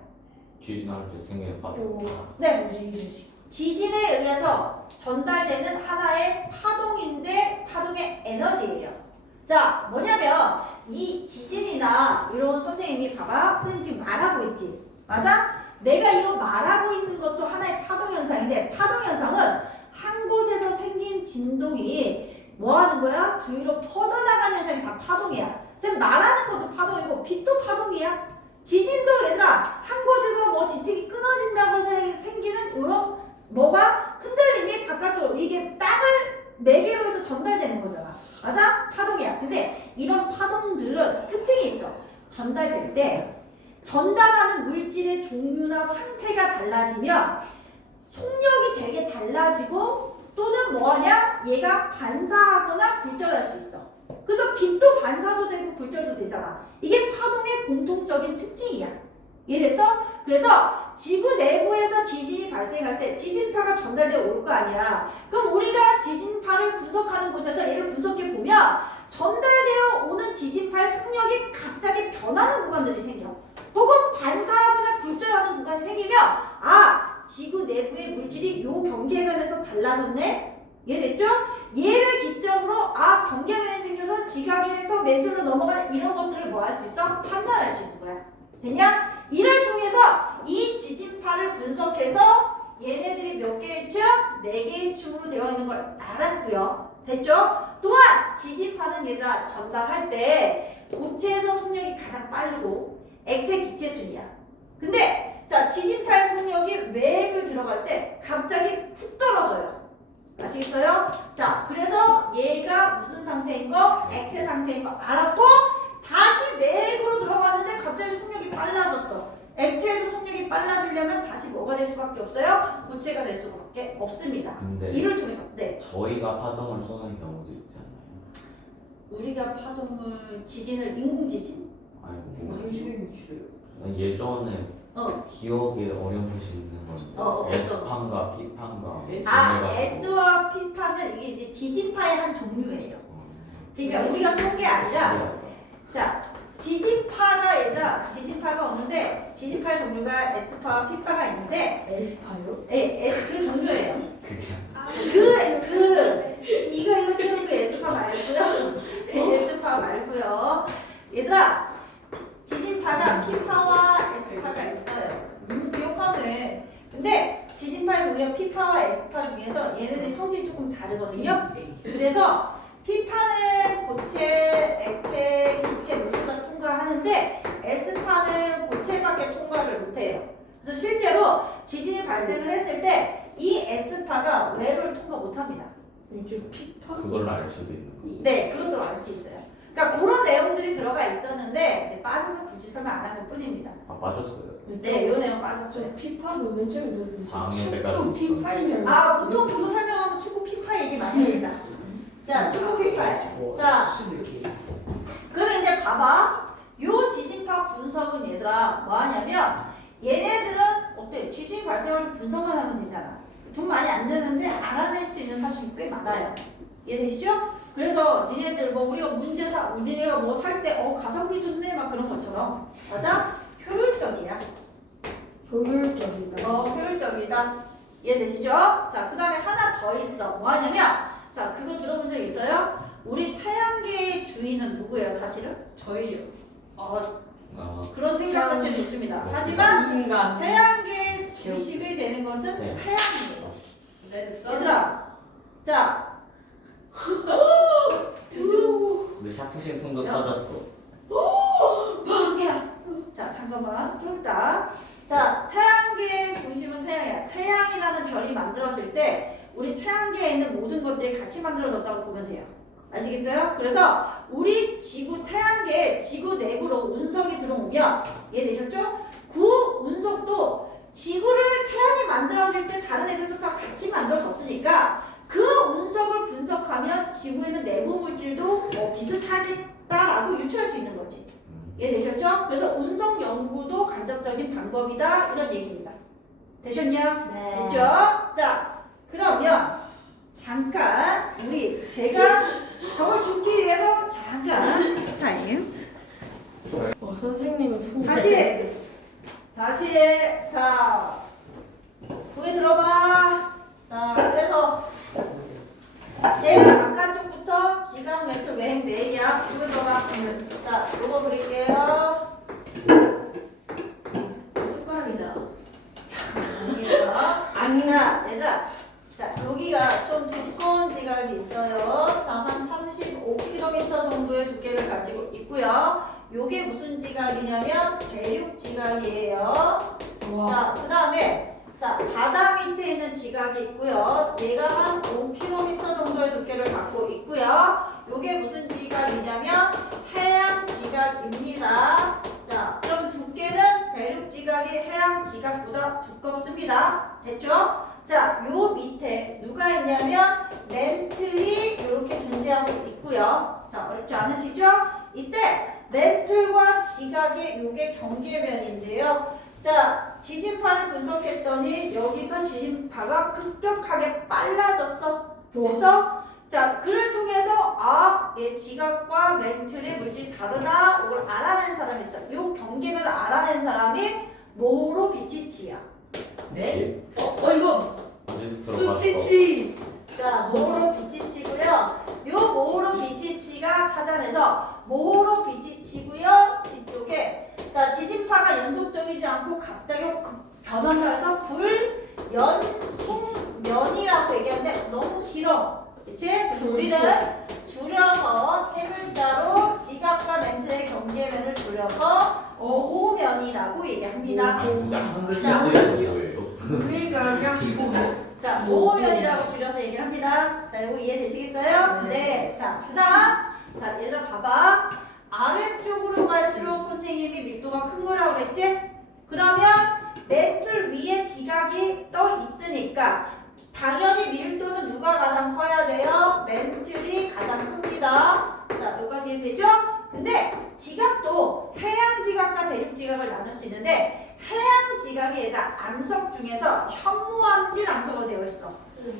지진할 때 생기는 파도. 네. 지진에 의해서 전달되는 하나의 파동인데 파동의 에너지예요. 자, 뭐냐면 이 지진이나 이런 선생님이 봐봐. 선생님 지금 말하고 있지. 맞아? 내가 이거 말하고 있는 것도 하나의 파동 현상인데 파동 현상은 한 곳에서 생긴 진동이 뭐 하는 거야? 주위로 퍼져나가는 현상이 다 파동이야. 선생님 말하는 것도 파동이고 빛도 파동이야. 지진도 얘들아 한 곳에서 뭐 지층이 끊어진다고 생긴 속력이 되게 달라지고 또는 뭐하냐? 얘가 반사하거나 굴절할 수 있어. 그래서 빛도 반사도 되고 굴절도 되잖아. 이게 파동의 공통적인 특징이야. 이해됐어? 그래서 지구 내부에서 지진이 발생할 때 지진파가 전달되어 올 거 아니야. 그럼 우리가 지진파를 분석하는 곳에서 얘를 분석해 보면 전달되어 오는 지진파의 속력이 갑자기 변하는 구간들이 생겨. 혹은 반사하거나 굴절하는 구간이 생기면 아, 지구 내부의 물질이 요 경계면에서 달라졌네? 이해됐죠? 얘를 기점으로 아, 경계면이 생겨서 지각에서 멘틀로 넘어가는 이런 것들을 뭐 할 수 있어? 판단할 수 있는 거야. 됐냐? 이를 통해서 이 지진파를 분석해서 얘네들이 몇 개의 층? 4개의 층으로 되어 있는 걸 알았고요. 됐죠? 또한 지진파는 얘들아 전달할 때 고체에서 속력이 가장 빠르고 액체 기체 순이야. 근데 자, 지진파의 속력이 외액을 들어갈 때 갑자기 훅 떨어져요. 아시겠어요? 자, 그래서 얘가 무슨 상태인 거? 액체 상태인 거 알았고 다시 내액으로 들어갔는데 갑자기 속력이 빨라졌어. 액체에서 속력이 빨라지려면 다시 뭐가 될 수밖에 없어요? 고체가 될 수밖에 없습니다. 근데 이를 통해서 네. 저희가 파동을 쏘는 경우도 있지 않나요? 우리가 파동을 지진을 인공지진 아니 예전에 기억에 어렴풋이 있는 건데 S판과 P판과 S와 P파는 이게 이제 지진파의 한 종류예요. 그러니까 우리가 쏜 게 아니라 자, 지진파가 얘들아 지진파가 없는데 지진파의 종류가 S파와 P파가 있는데 에스파요? 그 종류예요. 그게 이거 찍은 그 S파 말고요. 그 S파 말고요. 얘들아 지진파가 P파와 S파가 있어요. 기억하네. 근데 지진파에서 우리가 P파와 S파 중에서 얘네들이 성질이 조금 다르거든요. 그래서 P파는 고체, 액체, 기체 모두 다 통과하는데 S파는 고체밖에 통과를 못해요. 그래서 실제로 지진이 발생을 했을 때 이 S파가 외를 통과 못합니다. 이제 피파? 그걸로 알 수도 있는 거. 네, 그것도 알 수 있어요. 그러니까 그런 내용들이 들어가 있었는데 이제 빠져서 굳이 설명 안 한 것 뿐입니다. 아 빠졌어요. 네, 이 내용 빠졌어요. 저 피파도 맨 처음에 들었을 때 다음에 내가 축구 피파인 줄 알고. 아, 보통 그거 설명하면 축구 피파 얘기 많이 합니다. 자, 축구 피파. 자, 그러면 이제 봐봐. 요 지진파 분석은 얘들아 뭐 하냐면 얘네들은 어때? 지진 발생을 분석만 하면 되잖아. 돈 많이 안 드는데 알아낼 수 있는 사실이 꽤 많아요. 이해되시죠? 그래서 니네들 뭐 우리가 니네가 뭐 살 때 가성비 좋네 막 그런 것처럼 맞아? 효율적이야. 효율적이다. 효율적이다. 이해되시죠? 자, 그 다음에 하나 더 있어. 뭐 하냐면 자, 그거 들어본 적 있어요? 우리 태양계의 주인은 누구예요, 사실은? 저희요. 그런 생각 자체는 좋습니다. 하지만 인간. 태양계의 주식이 되는 것은 네. 태양이에요. 네, 얘들아, 자, 근데 샤프심통도 야. 터졌어. 자, 잠깐만, 좀 있다. 자, 태양계의 중심은 태양이야. 태양이라는 별이 만들어질 때 우리 태양계에 있는 모든 것들이 같이 만들어졌다고 보면 돼요. 아시겠어요? 그래서 우리 지구 태양계에 지구 내부로 운석이 들어오면 이해되셨죠? 그 운석도 지구를 태양이 만들어질 때 다른 애들도 다 같이 만들어졌으니까 그 운석을 분석하면 지구에 있는 내부 물질도 비슷하겠다라고 유추할 수 있는 거지. 이해되셨죠? 그래서 운석 연구도 간접적인 방법이다 이런 얘기입니다. 되셨냐? 네. 됐죠? 자, 그러면 잠깐 제가 저걸 죽기 위해서 잠깐 타임. 선생님은 후. 다시 자 거기 들어봐. 자, 그래서 제일 바깥쪽부터 지각 멘트 외행 4개야. 이거 들어봐. 자, 요거 그릴게요. 숟가락이다. 자, 얘들아. 자, 여기가 좀 두꺼운 지각이 있어요. 자, 한 35km 정도의 두께를 가지고 있고요. 요게 무슨 지각이냐면 대륙 지각이에요. 와. 자, 그 다음에 자, 바다 밑에 있는 지각이 있고요. 얘가 한 5km 정도의 두께를 갖고 있고요. 요게 무슨 지각이냐면 해양 지각입니다. 자, 그럼 두께는 대륙 지각이 해양 지각보다 두껍습니다. 됐죠? 자, 요 밑에 누가 있냐면 멘틀이 이렇게 존재하고 있고요. 자, 어렵지 않으시죠? 이때 멘틀과 지각의 요게 경계면인데요. 자, 지진파를 분석했더니 여기서 지진파가 급격하게 빨라졌어. 됐어? 자, 그를 통해서 지각과 멘틀의 물질이 다르다. 이걸 알아낸 사람이 있어. 요 경계면을 알아낸 사람이 모로비치치야. 네? 이거 수치치. 자, 모로비치치고요. 요 모로비치치가 찾아내서 모로비치치고요. 뒤쪽에 자, 지진파가 연속적이지 않고 갑자기 변한다 해서 불연속면이라고 얘기하는데 너무 길어. 그치? 그래서 우리는 줄여서 세 글자로 지각과 멘트의 경계면을 줄여서 모면이라고 얘기합니다. 진짜 한 글자는 뭐예요? 그러니까 그냥 자, 모면이라고 줄여서 얘기를 합니다. 자, 이거 이해되시겠어요? 네. 자, 그 다음. 자, 얘들아 봐봐. 아래쪽으로 갈수록 선생님이 밀도가 큰 거라고 그랬지? 그러면 멘틀 위에 지각이 떠 있으니까 당연히 밀도는 누가 가장 커야 돼요? 멘틀이 가장 큽니다. 자, 여기까지 되죠? 근데 지각도 해양 지각과 대륙 지각을 나눌 수 있는데 해양 지각이 얘들아 암석 중에서 현무암질 암석으로 되어 있어.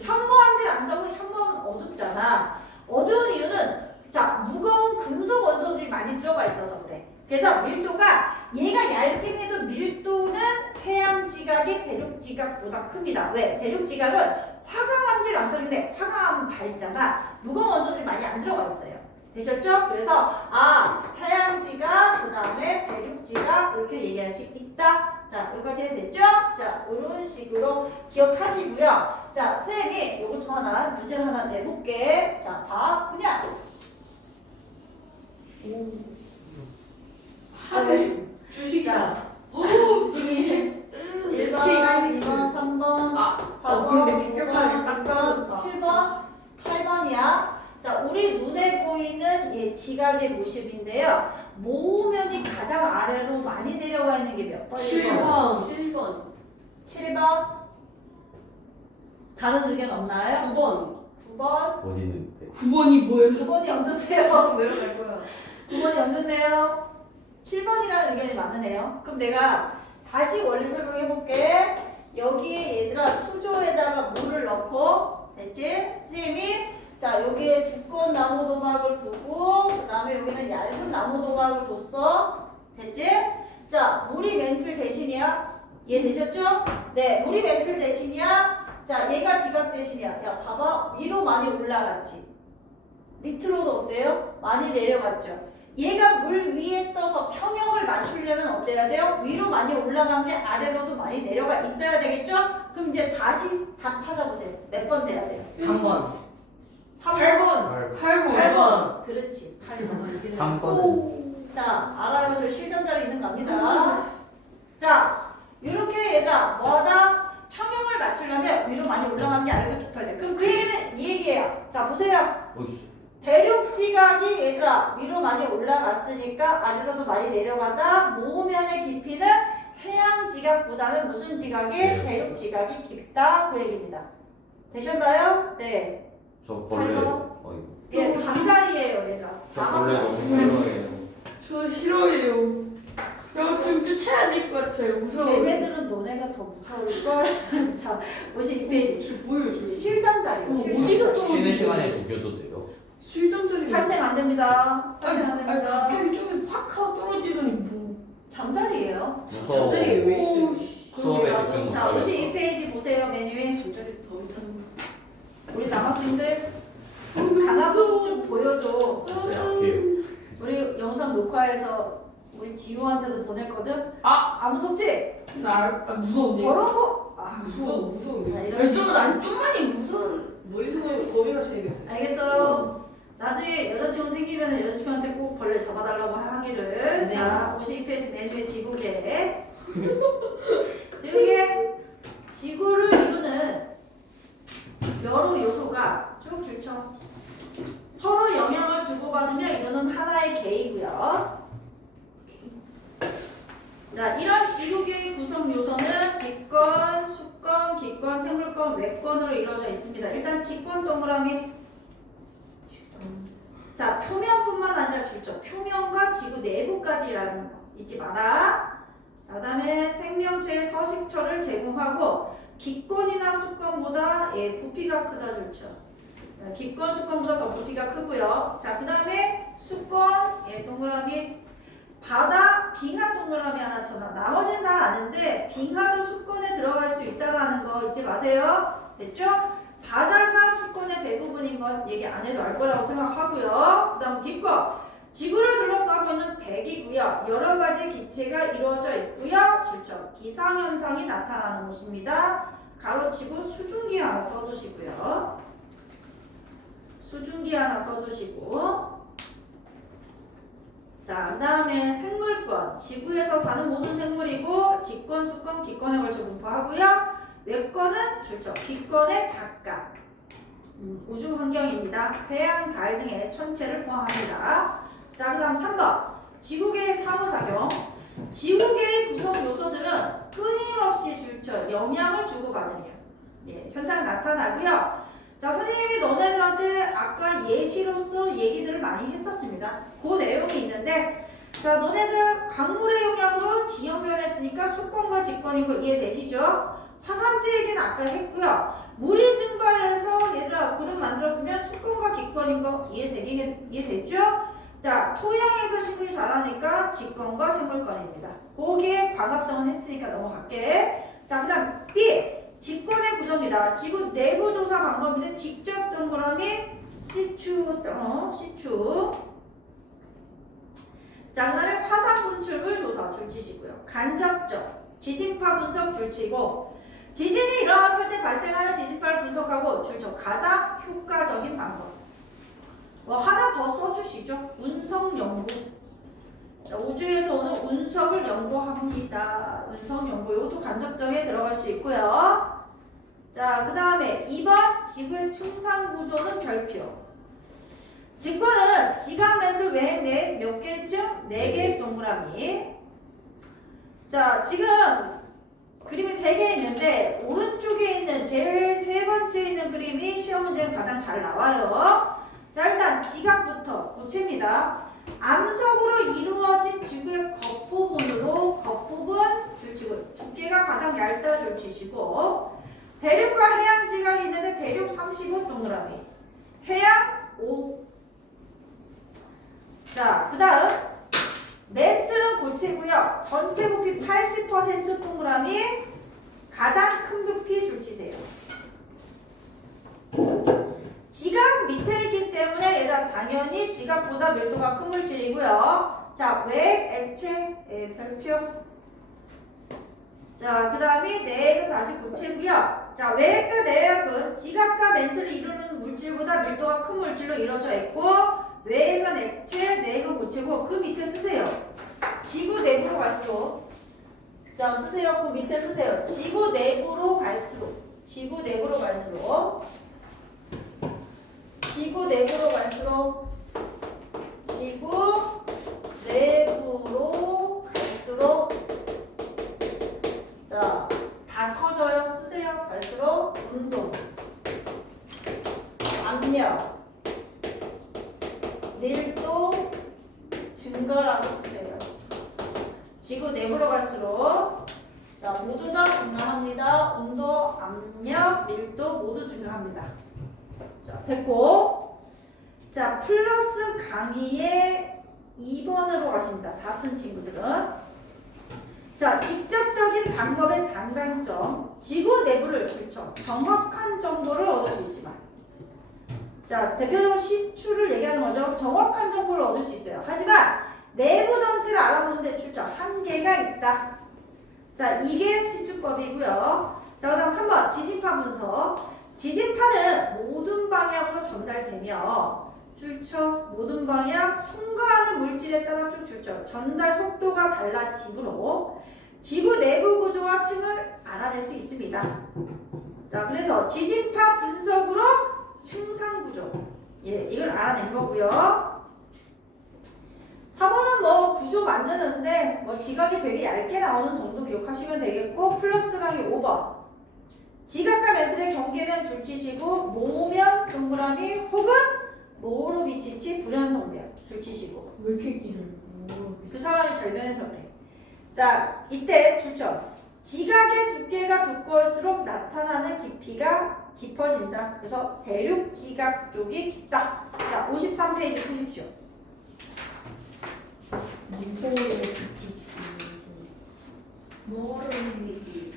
현무암질 암석은 현무암은 어둡잖아. 어두운 이유는 자, 무거운 금속 원소들이 많이 들어가 있어서 그래. 그래서 밀도가 얘가 얇긴 해도 밀도는 해양 지각이 대륙 지각보다 큽니다. 왜? 대륙 지각은 화강암질 암석인데 화강암은 밝잖아. 무거운 원소들이 많이 안 들어가 있어요. 되셨죠? 그래서 해양 지각, 그 다음에 대륙 지각 이렇게 얘기할 수 있다. 자, 여기까지 됐죠? 자, 이런 식으로 기억하시고요. 자, 선생님이 요거 좀 문제를 하나 내볼게. 자, 봐. 그냥 하루 주식이다. 주식. 1번, 2번, 3번, 4번, 근데 5번, 비교하기 딱 6번, 떨어졌다. 7번, 8번이야. 자, 우리 눈에 보이는 지각의 모습인데요. 모면이 가장 아래로 많이 내려가 있는 게 몇 번이에요? 7번. 7번. 다른 의견 없나요? 9번. 9번. 어디 있는데? 9번이 뭐예요? 9번이 없는데요. 내려갈 거야. 9번이 없는데요. 7번이라는 의견이 많으네요. 그럼 내가 다시 원리 설명해 볼게. 여기에 얘들아 수조에다가 물을 넣고 됐지? 선생님이 자 여기에 두꺼운 나무 도막을 두고 그 다음에 여기는 얇은 나무 도막을 뒀어. 됐지? 자 물이 멘틀 대신이야. 이해되셨죠? 네, 물이 멘틀 대신이야. 자 얘가 지각 대신이야. 야 봐봐, 위로 많이 올라갔지. 밑으로도 어때요? 많이 내려갔죠. 얘가 물 위에 떠서 평형을 맞추려면 어때야 돼요? 위로 많이 올라간 게 아래로도 많이 내려가 있어야 되겠죠? 그럼 이제 다시 답 찾아보세요. 몇 번 돼야 돼요? 3번. 8번. 8번. 그렇지. 8번. 3번은 자, 알아요. 저 실전자리 있는 겁니다. 자, 이렇게 얘들아 뭐하다? 평형을 맞추려면 위로 많이 올라간 게 아래로 깊어야 돼. 그럼 그 얘기는 이 얘기예요. 자, 보세요. 대륙 지각이 얘들아 위로 많이 올라갔으니까 아래로도 많이 내려가다 모면의 깊이는 해양 지각보다는 무슨 지각이? 대륙 지각이 깊다. 그 얘기입니다. 되셨나요? 네. 저 벌레. 예, 잠자리예요, 얘들아. 저 벌레 너무 싫어해요. 저 싫어해요. 좀 쫓아야 될 것 같아요. 무서워요. 쟤네들은 너네가 더 무서울걸? 자, 52페이지. 뭐예요, 실전자리. 어디서 또 쉬는 시간에 죽여도 돼요. 실전적인 살생 안 됩니다. 살생 안 됩니다. 갑자기 저기 팍 하고 떨어지더니 뭐 잠자리예요. 무서워. 갑자기 왜 있어요? 수업에 집중 자, 못하겠어. 52페이지 보세요, 메뉴에. 잠자리 더 못하는 거. 우리 남학생들 강한 모습 좀 보여줘. 약해요. 우리 영상 녹화해서 우리 지우한테도 보냈거든. 아 무섭지? 무서운데. 저런 거. 무서운데. 아, 이런- 저는 아직 좀만이 무슨 머릿속에 거미가 생겼어요. 알겠어요. 나중에 여자친구 생기면 여자친구한테 꼭 벌레 잡아달라고 하기를. 네. 자, 52페이지 메뉴에 지구계. 지구계. 지구를 이루는 여러 요소가 쭉 줄쳐. 서로 영향을 주고받으며 이루는 하나의 계이고요. 자, 이런 지구계의 구성 요소는 직권, 수권, 기권, 생물권, 수권, 외권으로 이루어져 있습니다. 일단 직권 동그라미. 자, 표면뿐만 아니라 줄죠. 표면과 지구 내부까지라는 거 잊지 마라. 자, 그다음에 생명체의 서식처를 제공하고 기권이나 수권보다 부피가 크다 줄죠. 기권, 수권보다 더 부피가 크고요. 자, 그다음에 수권, 동그라미. 바다, 빙하 동그라미 하나 쳐놔. 나머지는 다 아는데 빙하도 수권에 들어갈 수 있다는 거 잊지 마세요. 됐죠? 바다가 수권의 대부분인 건 얘기 안 해도 알 거라고 생각하고요. 그 다음 기권. 지구를 둘러싸고 있는 대기고요. 여러 가지 기체가 이루어져 있고요. 줄죠. 기상현상이 나타나는 곳입니다. 가로치고 수증기 하나 써두시고요. 수증기 하나 써두시고. 자, 그 다음에 생물권. 지구에서 사는 모든 생물이고 직권, 수권, 기권에 걸쳐 분포하고요. 외권은 줄죠. 기권의 바깥. 우주 환경입니다. 태양, 달 등의 천체를 포함합니다. 자, 그 다음 3번. 지구계의 상호작용. 지구계의 구성 요소들은 끊임없이 줄죠. 영향을 주고받으며 현상이 나타나고요. 자, 선생님이 너네들한테 아까 예시로서 얘기들을 많이 했었습니다. 그 내용이 있는데, 자, 너네들 강물의 영향으로 지형 변했으니까 수권과 직권인 거 이해되시죠? 화산재 얘기는 아까 했고요. 물이 증발해서 얘들아 구름 만들었으면 수권과 기권인 거 이해됐죠? 자, 토양에서 식물이 자라니까 직권과 생물권입니다. 거기에 광합성은 했으니까 넘어갈게. 자, 그 다음 B. 직권의 구조입니다. 지구 내부 조사 방법인데 직접 동그라미 시추. 자, 그 다음에 화산 분출물 조사 줄치시고요. 간접적 지진파 분석 줄치고 지진이 일어났을 때 발생하는 지진파를 분석하고 줄쳐 가장 효과적인 방법. 하나 더 써주시죠. 운석 연구. 자, 우주에서 오는 운석을 연구합니다. 운석 연구. 이것도 간접적에 들어갈 수 있고요. 자, 그 다음에 2번 지구의 층상 구조는 별표. 직권은 지각 멘틀 외행 내 몇 개의 층? 4개의 동그라미. 자, 지금 그림이 3개 있는데 오른쪽에 있는 제일 세 번째 있는 그림이 시험 문제는 가장 잘 나와요. 자, 일단 지각부터 고칩니다. 암석으로 이루어진 지구의 겉부분으로 겉부분 줄치고 두께가 가장 얇다 줄치시고 대륙과 해양 지각이 있는데 대륙 35 동그라미 해양 5. 자, 그 다음 멘트는 고치고요. 전체 부피 80% 동그라미 가장 큰 부피 줄치세요. 지각 밑에 있기 때문에 얘들아 당연히 지각보다 밀도가 큰 물질이고요. 자, 외액, 액체, 별표. 자, 그 다음에 내액은 다시 고치고요. 자, 외액과 내액은 지각과 멘트를 이루는 물질보다 밀도가 큰 물질로 이루어져 있고 외액은 액체, 내액은 고치고 그 밑에 쓰세요. 지구 내부로 갈수록. 자, 쓰세요. 그 밑에 쓰세요. 지구 내부로 갈수록. 지구 내부로 갈수록. 지구 내부로 갈수록. 지구 내부로 갈수록. 자, 다 커져요. 쓰세요. 갈수록 운동, 압력, 밀도 증가라고 쓰세요. 지구 내부로 갈수록 자, 모두 다 증가합니다. 온도, 압력, 밀도 모두 증가합니다. 자, 됐고. 자, 플러스 강의의 2번으로 가십니다. 다 쓴 친구들은. 자, 직접적인 방법의 장단점. 지구 내부를 그렇죠. 정확한 정보를 얻을 수 있지만. 자, 대표적으로 시추를 얘기하는 거죠. 정확한 정보를 얻을 수 있어요. 하지만 내부 전체를 알아보는데 출처 한계가 있다. 자, 이게 시추법이고요. 자, 그 다음 3번 지진파 분석. 지진파는 모든 방향으로 전달되며 출처 모든 방향 통과하는 물질에 따라 쭉 출처 전달 속도가 달라지므로 지구 내부 구조와 층을 알아낼 수 있습니다. 자, 그래서 지진파 분석으로 층상 구조. 이걸 알아낸 거고요. 4번은 뭐 구조 만드는데 뭐 지각이 되게 얇게 나오는 정도 기억하시면 되겠고 플러스 강의 5번. 지각과 멘틀의 번개면 줄치시고 모면 동그라미 혹은 모로 비치치 불연성별 줄치시고 왜 이렇게 길어요? 그 사람이 별명해서 그래. 자, 이때 출처. 지각의 두께가 두꺼울수록 나타나는 깊이가 깊어진다. 그래서 대륙 지각 쪽이 깊다. 자, 53페이지 보십시오. 모로 비치치. 모르지.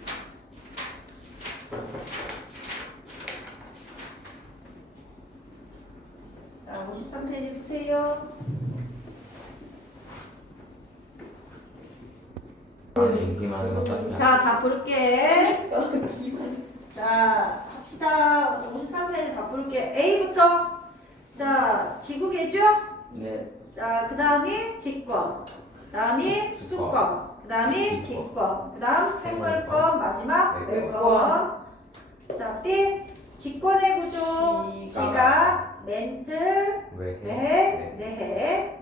자, 53페이지 보세요. 안에 인기많은 것 같아. 자, 다 부를게. 기만. 자, 합시다. 53페이지 다 부를게. A부터. 자, 지구계죠? 네. 자, 그 다음이 직권. 그 다음이 수권. 그 다음이 기권. 그 다음 생물권. 마지막 외권. 자, B. 직권의 구조. 지각, 멘틀, 왜? 외해, 내해.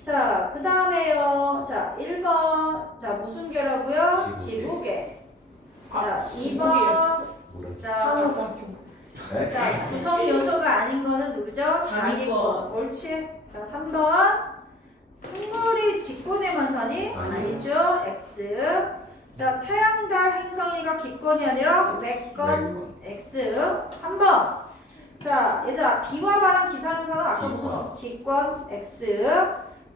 자, 그 다음에요. 자, 1번. 자, 무슨 개라고요? 지구개. 자, 2번. 뭐라? 자, 상호작용. 자, 구성 요소가 아닌 거는 누구죠? 자기권. 옳지. 자, 3번. 생물이 직권에만 사니? 아니죠. X. 자, 태양, 달, 행성이가 기권이 아니라 외권. X. 3번. 자, 얘들아, 비와 바람, 기상현상은 아까 무슨 기권 X.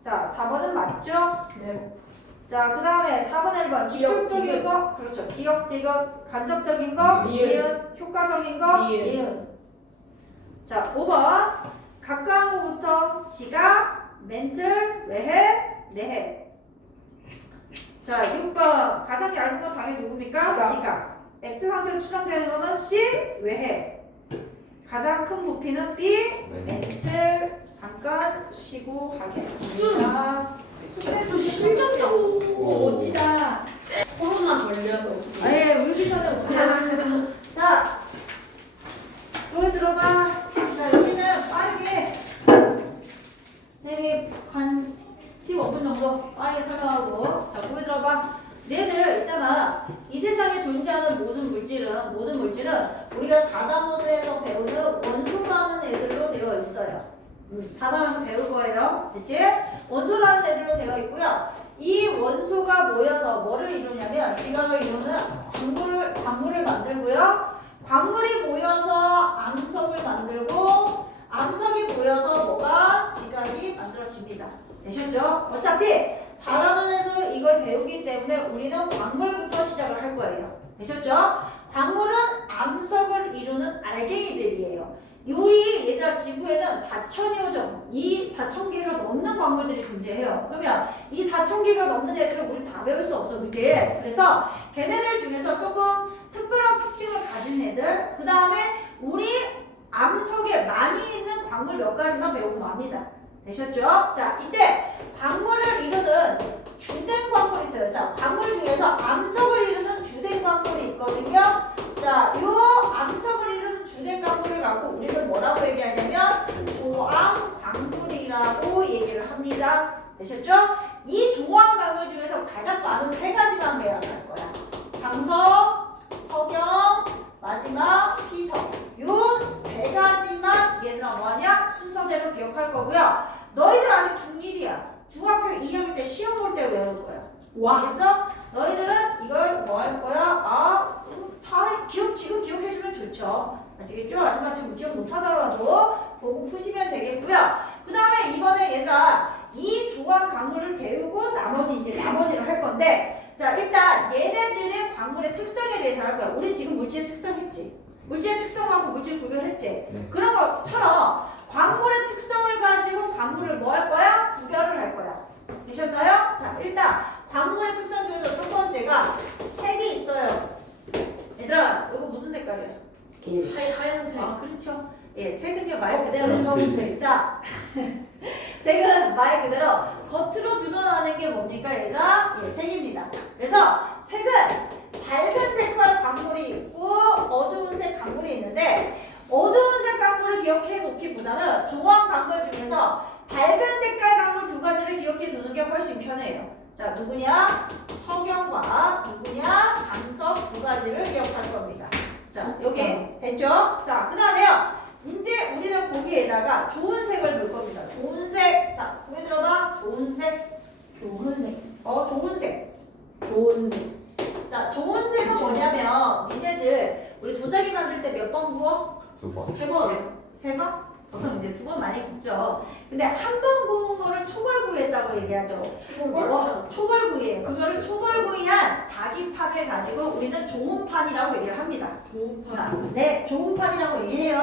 자, 4번은 맞죠? 네. 자, 그 다음에 4번, 1번. 기억, 직접적인 디귿. 거, 그렇죠. 기억, 디귿. 간접적인 거, 니은. 니은. 효과적인 거, 니은. 니은. 자, 5번. 가까운 곳부터 지각, 멘틀, 외해, 내해. 자, 6번. 가장 얇은 건 당연히 누굽니까? 지각. X 상태로 추정되는 거는 C, 외해. 가장 큰 부피는 B, 멘틀. 잠깐 쉬고 하겠습니다. 숙제 좀 실전적으로 멋지다. 코로나 걸려서. 아예 울기 전에 오세요. 자, 노래 들어봐. 자, 여기는 빠르게 선생님이 한 15분 정도 빠르게 설명하고. 자, 보기 들어봐. 얘들 있잖아. 이 세상에 존재하는 모든 물질은 우리가 4단원에서 배우는 원소라는 애들로 되어 있어요. 4단원에서 배울 거예요. 됐지? 원소라는 애들로 되어 있고요. 이 원소가 모여서 뭐를 이루냐면 지각을 이루는 광물을 만들고요. 광물이 모여서 암석을 만들고 암석이 모여서 뭐가 지각이 만들어집니다. 되셨죠? 어차피 4단원에서 이걸 배우기 때문에 우리는 광물부터 시작을 할 거예요. 되셨죠? 광물은 암석을 이루는 알갱이들이에요. 우리 얘들아 지구에는 4천여 종, 이 4,000개가 넘는 광물들이 존재해요. 그러면 이 4,000개가 넘는 애들을 우리 다 배울 수 없어, 그치? 그래서 걔네들 중에서 조금 특별한 특징을 가진 애들, 그 다음에 우리 암석에 많이 있는 광물 몇 가지만 배우고 맙니다. 되셨죠? 자, 이때 광물을 이루는 주된 광물이 있어요. 자, 광물 중에서 암석을 이루는 주된 광물이 있거든요. 자, 요 암석을 이루는 주된 광물을 갖고 우리는 뭐라고 얘기하냐면 조암 광물이라고 얘기를 합니다. 되셨죠? 이 조암 광물 중에서 가장 많은 세 가지만 배워갈 거야. 장석, 석영, 마지막 피석. 요 세 가지만 얘들아 뭐하냐? 순서대로 기억할 거고요. 너희들 아직 중1이야. 중학교 2학년 때 시험 볼 때 외울 거야. 알겠어? 너희들은 이걸 뭐 할 거야? 지금 기억해주면 좋죠. 아시겠죠? 하지만 지금 기억 못하더라도 보고 푸시면 되겠고요. 그 다음에 이번에 얘들아 이 조합 광물을 배우고 나머지를 할 건데, 자, 일단 얘네들의 광물의 특성에 대해서 할 거야. 우리 지금 물질의 특성 했지? 물질의 특성하고 물질 구별했지? 네. 그런 것처럼 광물의 특성을 가지고 광물을 뭐 할 거야? 구별을 할 거야. 되셨나요? 자, 일단 광물의 특성 중에서 첫 번째가 색이 있어요. 얘들아, 이거 무슨 색깔이야? 하얀색. 아, 그렇죠. 예, 색은요 말 그대로 검은색. 자, 색은 말 그대로 겉으로 드러나는 게 뭡니까, 얘들아? 예, 색입니다. 그래서 색은 밝은 색깔 광물이 있고 어두운 색 광물이 있는데, 어두운 색 광물을 기억해 놓기보다는 조합 광물 중에서 밝은 색깔 광물 두 가지를 기억해 두는 게 훨씬 편해요. 자, 누구냐? 석영과 누구냐? 장석 두 가지를 기억할 겁니다. 됐죠? 자, 그 다음에요. 이제 우리는 거기에다가 좋은 색을 넣을 겁니다. 좋은 색. 자, 보기 들어봐. 좋은 색. 좋은 색. 좋은 색. 좋은 색. 자, 좋은 색은 뭐냐면 니네들 우리 도자기 만들 때 몇 번 구워? 2번. 3번. 3번? 보통 이제 2번 많이 굽죠. 근데 한 번 구운 거를 초벌구이했다고 얘기하죠. 초벌구이예요. 그거를 초벌구이한 자기 판을 가지고 우리는 좋은 판이라고 얘기를 합니다. 좋은 판. 네, 좋은 판이라고 얘기해요.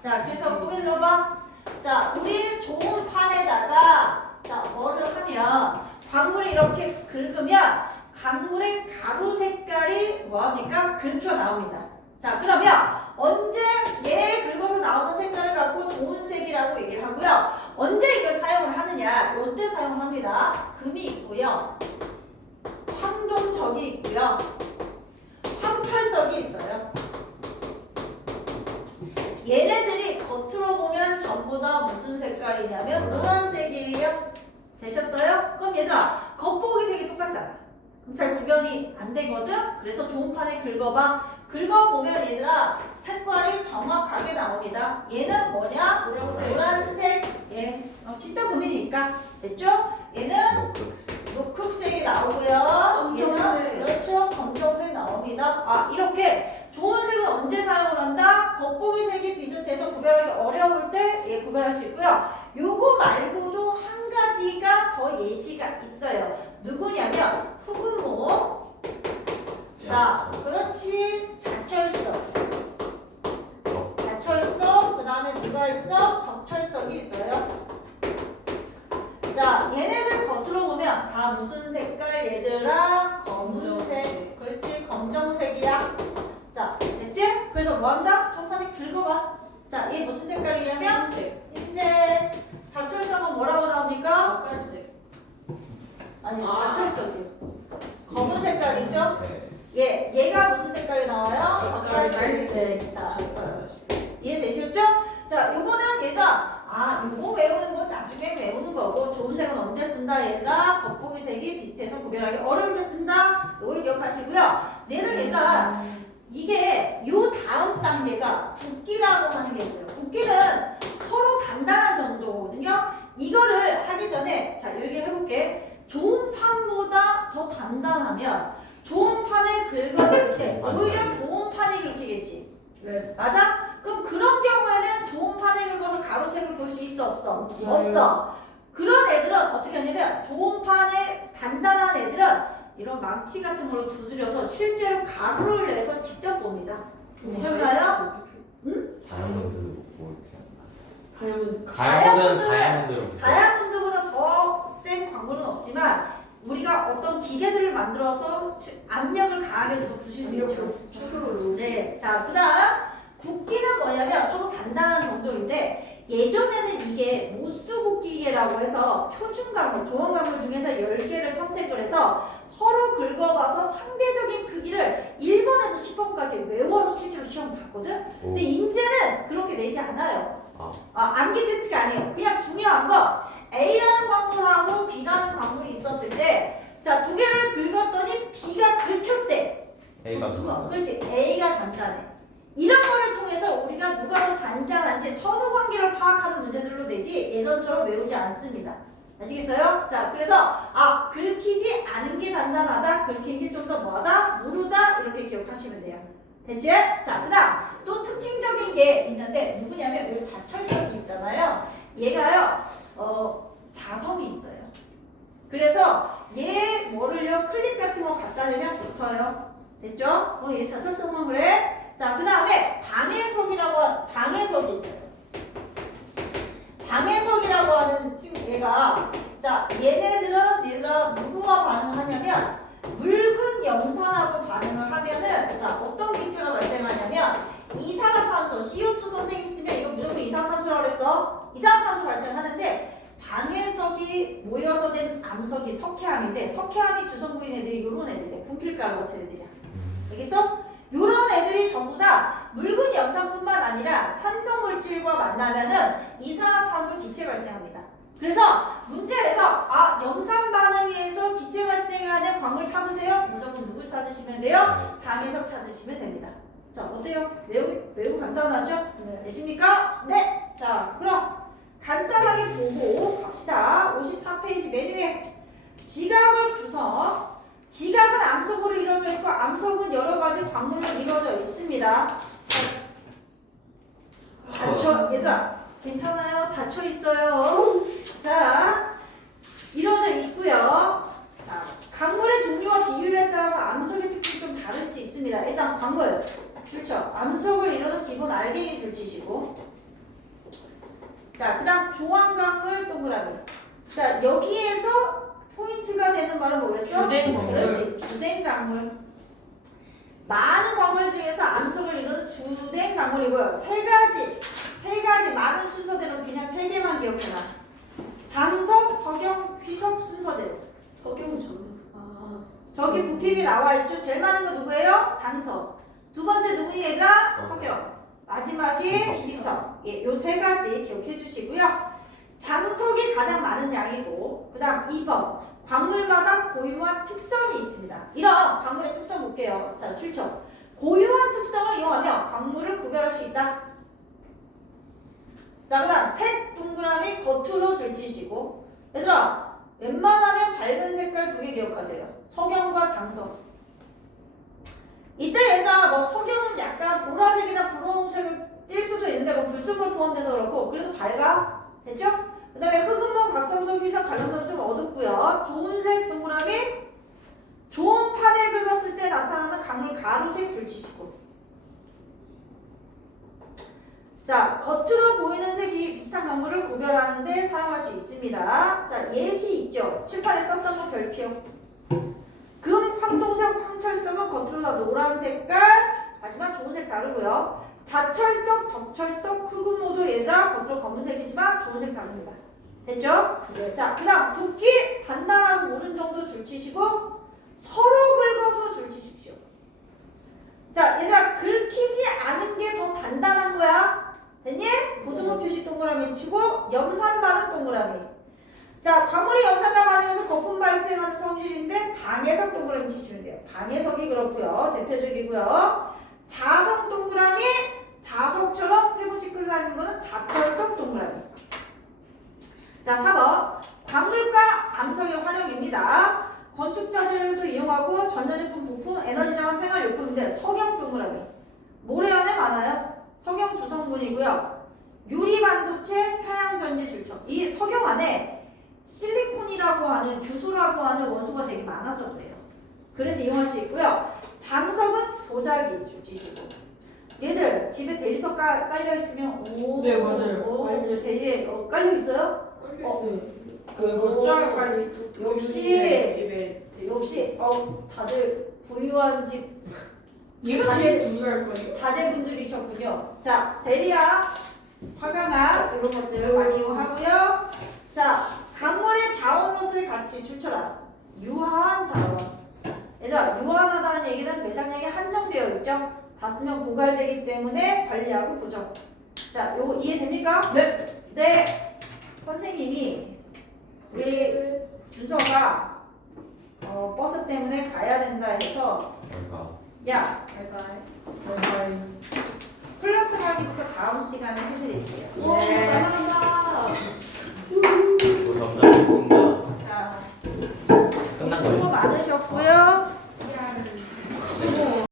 자, 그래서 보기 들어봐. 자, 우리 좋은 판에다가 자, 뭐를 하면 광물을 이렇게 긁으면 광물의 가루 색깔이 뭐합니까? 긁혀 나옵니다. 자, 그러면 언제 얘 긁어서 나오는 색깔을 갖고 좋은 색이라고 얘기를 하고요. 언제 이걸 사용을 하느냐? 이때 사용을 합니다. 금이 있고요. 황동적이 있고요. 황철석이 있어요. 얘네들이 겉으로 보면 전부 다 무슨 색깔이냐면 노란색이에요. 되셨어요? 그럼 얘들아, 겉보기 색이 똑같잖아. 그럼 잘 구별이 안 되거든? 그래서 좋은 판에 긁어봐. 긁어보면 얘들아, 색깔이 정확하게 나옵니다. 얘는 뭐냐? 노란색. 노란색. 예. 진짜 금이니까. 됐죠? 얘는 녹흑색이 나오고요. 검정색. 얘는 그렇죠. 검정색 나옵니다. 이렇게 좋은 색은 언제 사용을 한다? 겉보기 색이 비슷해서 구별하기 어려울 때 구별할 수 있고요. 요거 말고도 한 가지가 더 예시가 있어요. 누구냐면 흑은모. 자, 그렇지. 자철석. 자철석. 그 다음에 누가 있어? 적철석이 있어요. 자, 얘네들 겉으로 보면 다 무슨 색깔? 얘들아 검정색. 그렇지, 검정색이야. 자, 됐지? 그래서 뭐 한다? 초판에 긁어봐. 자, 얘 무슨 색깔이냐면 흰색. 흰색. 자철석은 뭐라고 나옵니까? 젓갈색. 아니, 아. 자철석이요. 검은 색깔이죠? 네. 얘가 무슨 색깔이 나와요? 젓갈색. 자, 이해되시죠? 자, 요거는 얘들아, 요거 외우는 건 나중에 외우는 거고, 좋은 색은 언제 쓴다? 얘들아, 겉보기 색이 비슷해서 구별하기 어려울 때 쓴다. 요걸 기억하시고요. 얘들아, 이게 요 다음 단계가 굵기라고 하는 게 있어요. 굵기는 서로 단단한 정도거든요. 이거를 하기 전에, 자, 요 얘기를 해볼게. 좋은 판보다 더 단단하면 좋은 판에 긁었을 때 오히려 좋은 판이 긁히겠지. 네. 맞아? 그럼 그런 경우에는 좋은 판에 긁어서 가로색을 볼 수 있어 없어? 없어요. 없어. 그런 애들은 어떻게 하냐면 좋은 판에 단단한 애들은 이런 망치 같은 걸로 두드려서 실제로 가루를 내서 직접 봅니다. 되셨나요? 다이아몬드 뭐 이렇게 다이아몬드. 다이아몬드로 붙여. 다이아몬드보다 더 센 광물은 없지만 우리가 어떤 기계들을 만들어서 압력을 가하게 줘서 부실 수 있죠. 추수로. 네. 자, 그 다음 굵기는 뭐냐면 서로 단단한 정도인데 예전에는 이게 모스고 기계라고 해서 표준 광물, 좋은 광물 중에서 10개를 선택을 해서 서로 긁어봐서 상대적인 크기를 1번에서 10번까지 외워서 실제로 시험 봤거든? 근데 이제는 그렇게 내지 않아요. 암기 테스트가 아니에요. 그냥 중요한 거 A라는 광물하고 B라는 광물이 있었을 때 자, 두 개를 긁었더니 B가 긁혔대. A가 그렇지. A가 단단해. 이런 거를 통해서 우리가 누가 더 단단한지 선후 관계를 파악하는 문제들로 내지 예전처럼 외우지 않습니다. 아시겠어요? 자, 그래서 긁히지 않은 게 단단하다, 긁힌 게 좀 더 뭐하다, 무르다 이렇게 기억하시면 돼요. 됐지? 자, 그다음 또 특징적인 게 있는데 누구냐면 여기 자철석이 있잖아요. 얘가요, 자성이 있어요. 그래서 얘 뭐를요, 클립 같은 거 갖다 대면 붙어요. 됐죠? 얘 자철석만 그래. 자, 그 다음에 방해석이 있어요. 방해석이라고 하는 지금 얘가 자, 얘들아 누구와 반응하냐면 묽은 염산하고 반응을 하면은 자, 어떤 기체가 발생하냐면 이산화탄소 CO2 선생님 쓰면 이거 무조건 이산화탄소라고 그랬어. 이산화탄소 발생하는데 방해석이 모여서 된 암석이 석회암인데 석회암이 주성부인 애들이 요런 애들이야. 분필가루 같은 애들이야. 알겠어? 요런 애들이 전부 다 묽은 염산뿐만 아니라 산성물질과 만나면은 이산화탄소 기체 발생합니다. 그래서 문제에서 염산 반응에 의해서 기체 발생하는 광물 찾으세요? 무조건 누구 찾으시면 돼요? 방해석 찾으시면 됩니다. 자, 어떻게 어때요? 매우 간단하죠? 네. 되십니까? 네. 자, 그럼 간단하게 보고 갑시다. 54페이지 맨 위에 지각을 구성. 지각은 암석으로 이루어져 있고 암석은 여러 가지 광물로 이루어져 있습니다. 닫혀 얘들아 괜찮아요? 닫혀 있어요. 자, 이루어져 있고요. 자, 광물의 종류와 비율에 따라서 암석의 특징이 좀 다를 수 있습니다. 일단 광물 그렇죠. 암석을 이루는 기본 알갱이 줄치시고, 자, 그다음 조항광물 동그라미. 자, 여기에서 포인트가 되는 말은 뭐겠어? 주된 광물. 그렇지, 주된 광물. 많은 광물 중에서 암석을 이루는 주된 광물이고요. 세 가지 많은 순서대로 그냥 세 개만 기억해놔. 장석, 석영, 휘석 순서대로. 석영 장석. 아. 저기 부핍이 나와 있죠. 제일 많은 거 누구예요? 장석. 두 번째 누구니 얘들아? 석영. 마지막에 휘석. 예, 요 세 가지 기억해 주시고요. 장석이 가장 많은 양이고, 그 다음 2번. 광물마다 고유한 특성이 있습니다. 이런 광물의 특성 볼게요. 자, 출처. 고유한 특성을 이용하며 광물을 구별할 수 있다. 자, 그 다음 색 동그라미 겉으로 줄치시고, 얘들아 웬만하면 밝은 색깔 두 개 기억하세요. 석영과 장석. 이때 얘들아 뭐 석영은 약간 보라색이나 분홍색을 띌 수도 있는데 뭐 불순물 포함돼서 그렇고 그래도 밝아. 됐죠? 그 다음에 흑은모, 각성석, 휘석, 갈림석 좀 어둡고요. 좋은 색 동그라미 좋은 판을 긁었을 때 나타나는 강물 가루색 줄치시고, 자, 겉으로 보이는 색이 비슷한 광물을 구별하는 데 사용할 수 있습니다. 자, 예시 있죠? 칠판에 썼던 거 별표. 금, 황동색, 황철석은 겉으로 다 노란 색깔, 하지만 좋은 색 다르고요. 자철석, 적철석, 흑은모도 얘들아 겉으로 검은색이지만 좋은 색 다릅니다. 됐죠? 네. 자, 그 다음 굵기 단단하고 모른 정도 줄치시고 서로 긁어서 줄치십시오. 자, 얘들아 긁히지 않은 게 더 단단한 거야. 됐니? 고등어 표시 동그라미 치고 염산 반응 동그라미. 자, 광물이 염산과 반응해서 거품 발생하는 성질인데 방해석 동그라미 치시면 돼요. 방해석이 그렇고요. 대표적이고요. 자석 동그라미, 자석처럼 세모치 끌어다니는 거는 자철석 동그라미. 자, 4번 광물과 암석의 활용입니다. 건축자재로도 이용하고 전자제품, 부품, 에너지장화, 생활용품인데 석영 동그라미. 모래 안에 많아요. 석영 주성분이고요. 유리반도체, 태양전지 줄처. 이 석영 안에 실리콘이라고 하는 규소라고 하는 원소가 되게 많아서 그래요. 그래서 이용할 수 있고요. 장석은 도자기 줄치시고. 얘들 집에 대리석 깔려 있으면 오. 네, 맞아요. 오, 깔려. 대리에 깔려 있어요? 깔려있어요. 그거 쫙 깔려. 역시. 역시 다들 부유한 집 얘가 제일 부유할 거예요. 자제분들이셨군요. 자, 대리야, 화강암 이런 것들 많이 이용하고요. 자, 강물의 자원롯을 같이 출처라. 유한 자원. 얘들아, 유한하다는 얘기는 매장량이 한정되어 있죠. 다 쓰면 고갈되기 때문에 관리하고 보정. 자, 요거 이해됩니까? 네. 네. 선생님이 우리 준서가 버스 때문에 가야 된다 해서 뭘까? 야, 바이바이. 플러스 하기부터 다음 시간에 해드릴게요. 오, 감사합니다. 또 감사합니다. 자, 끝났어요. 수고 많으셨고요.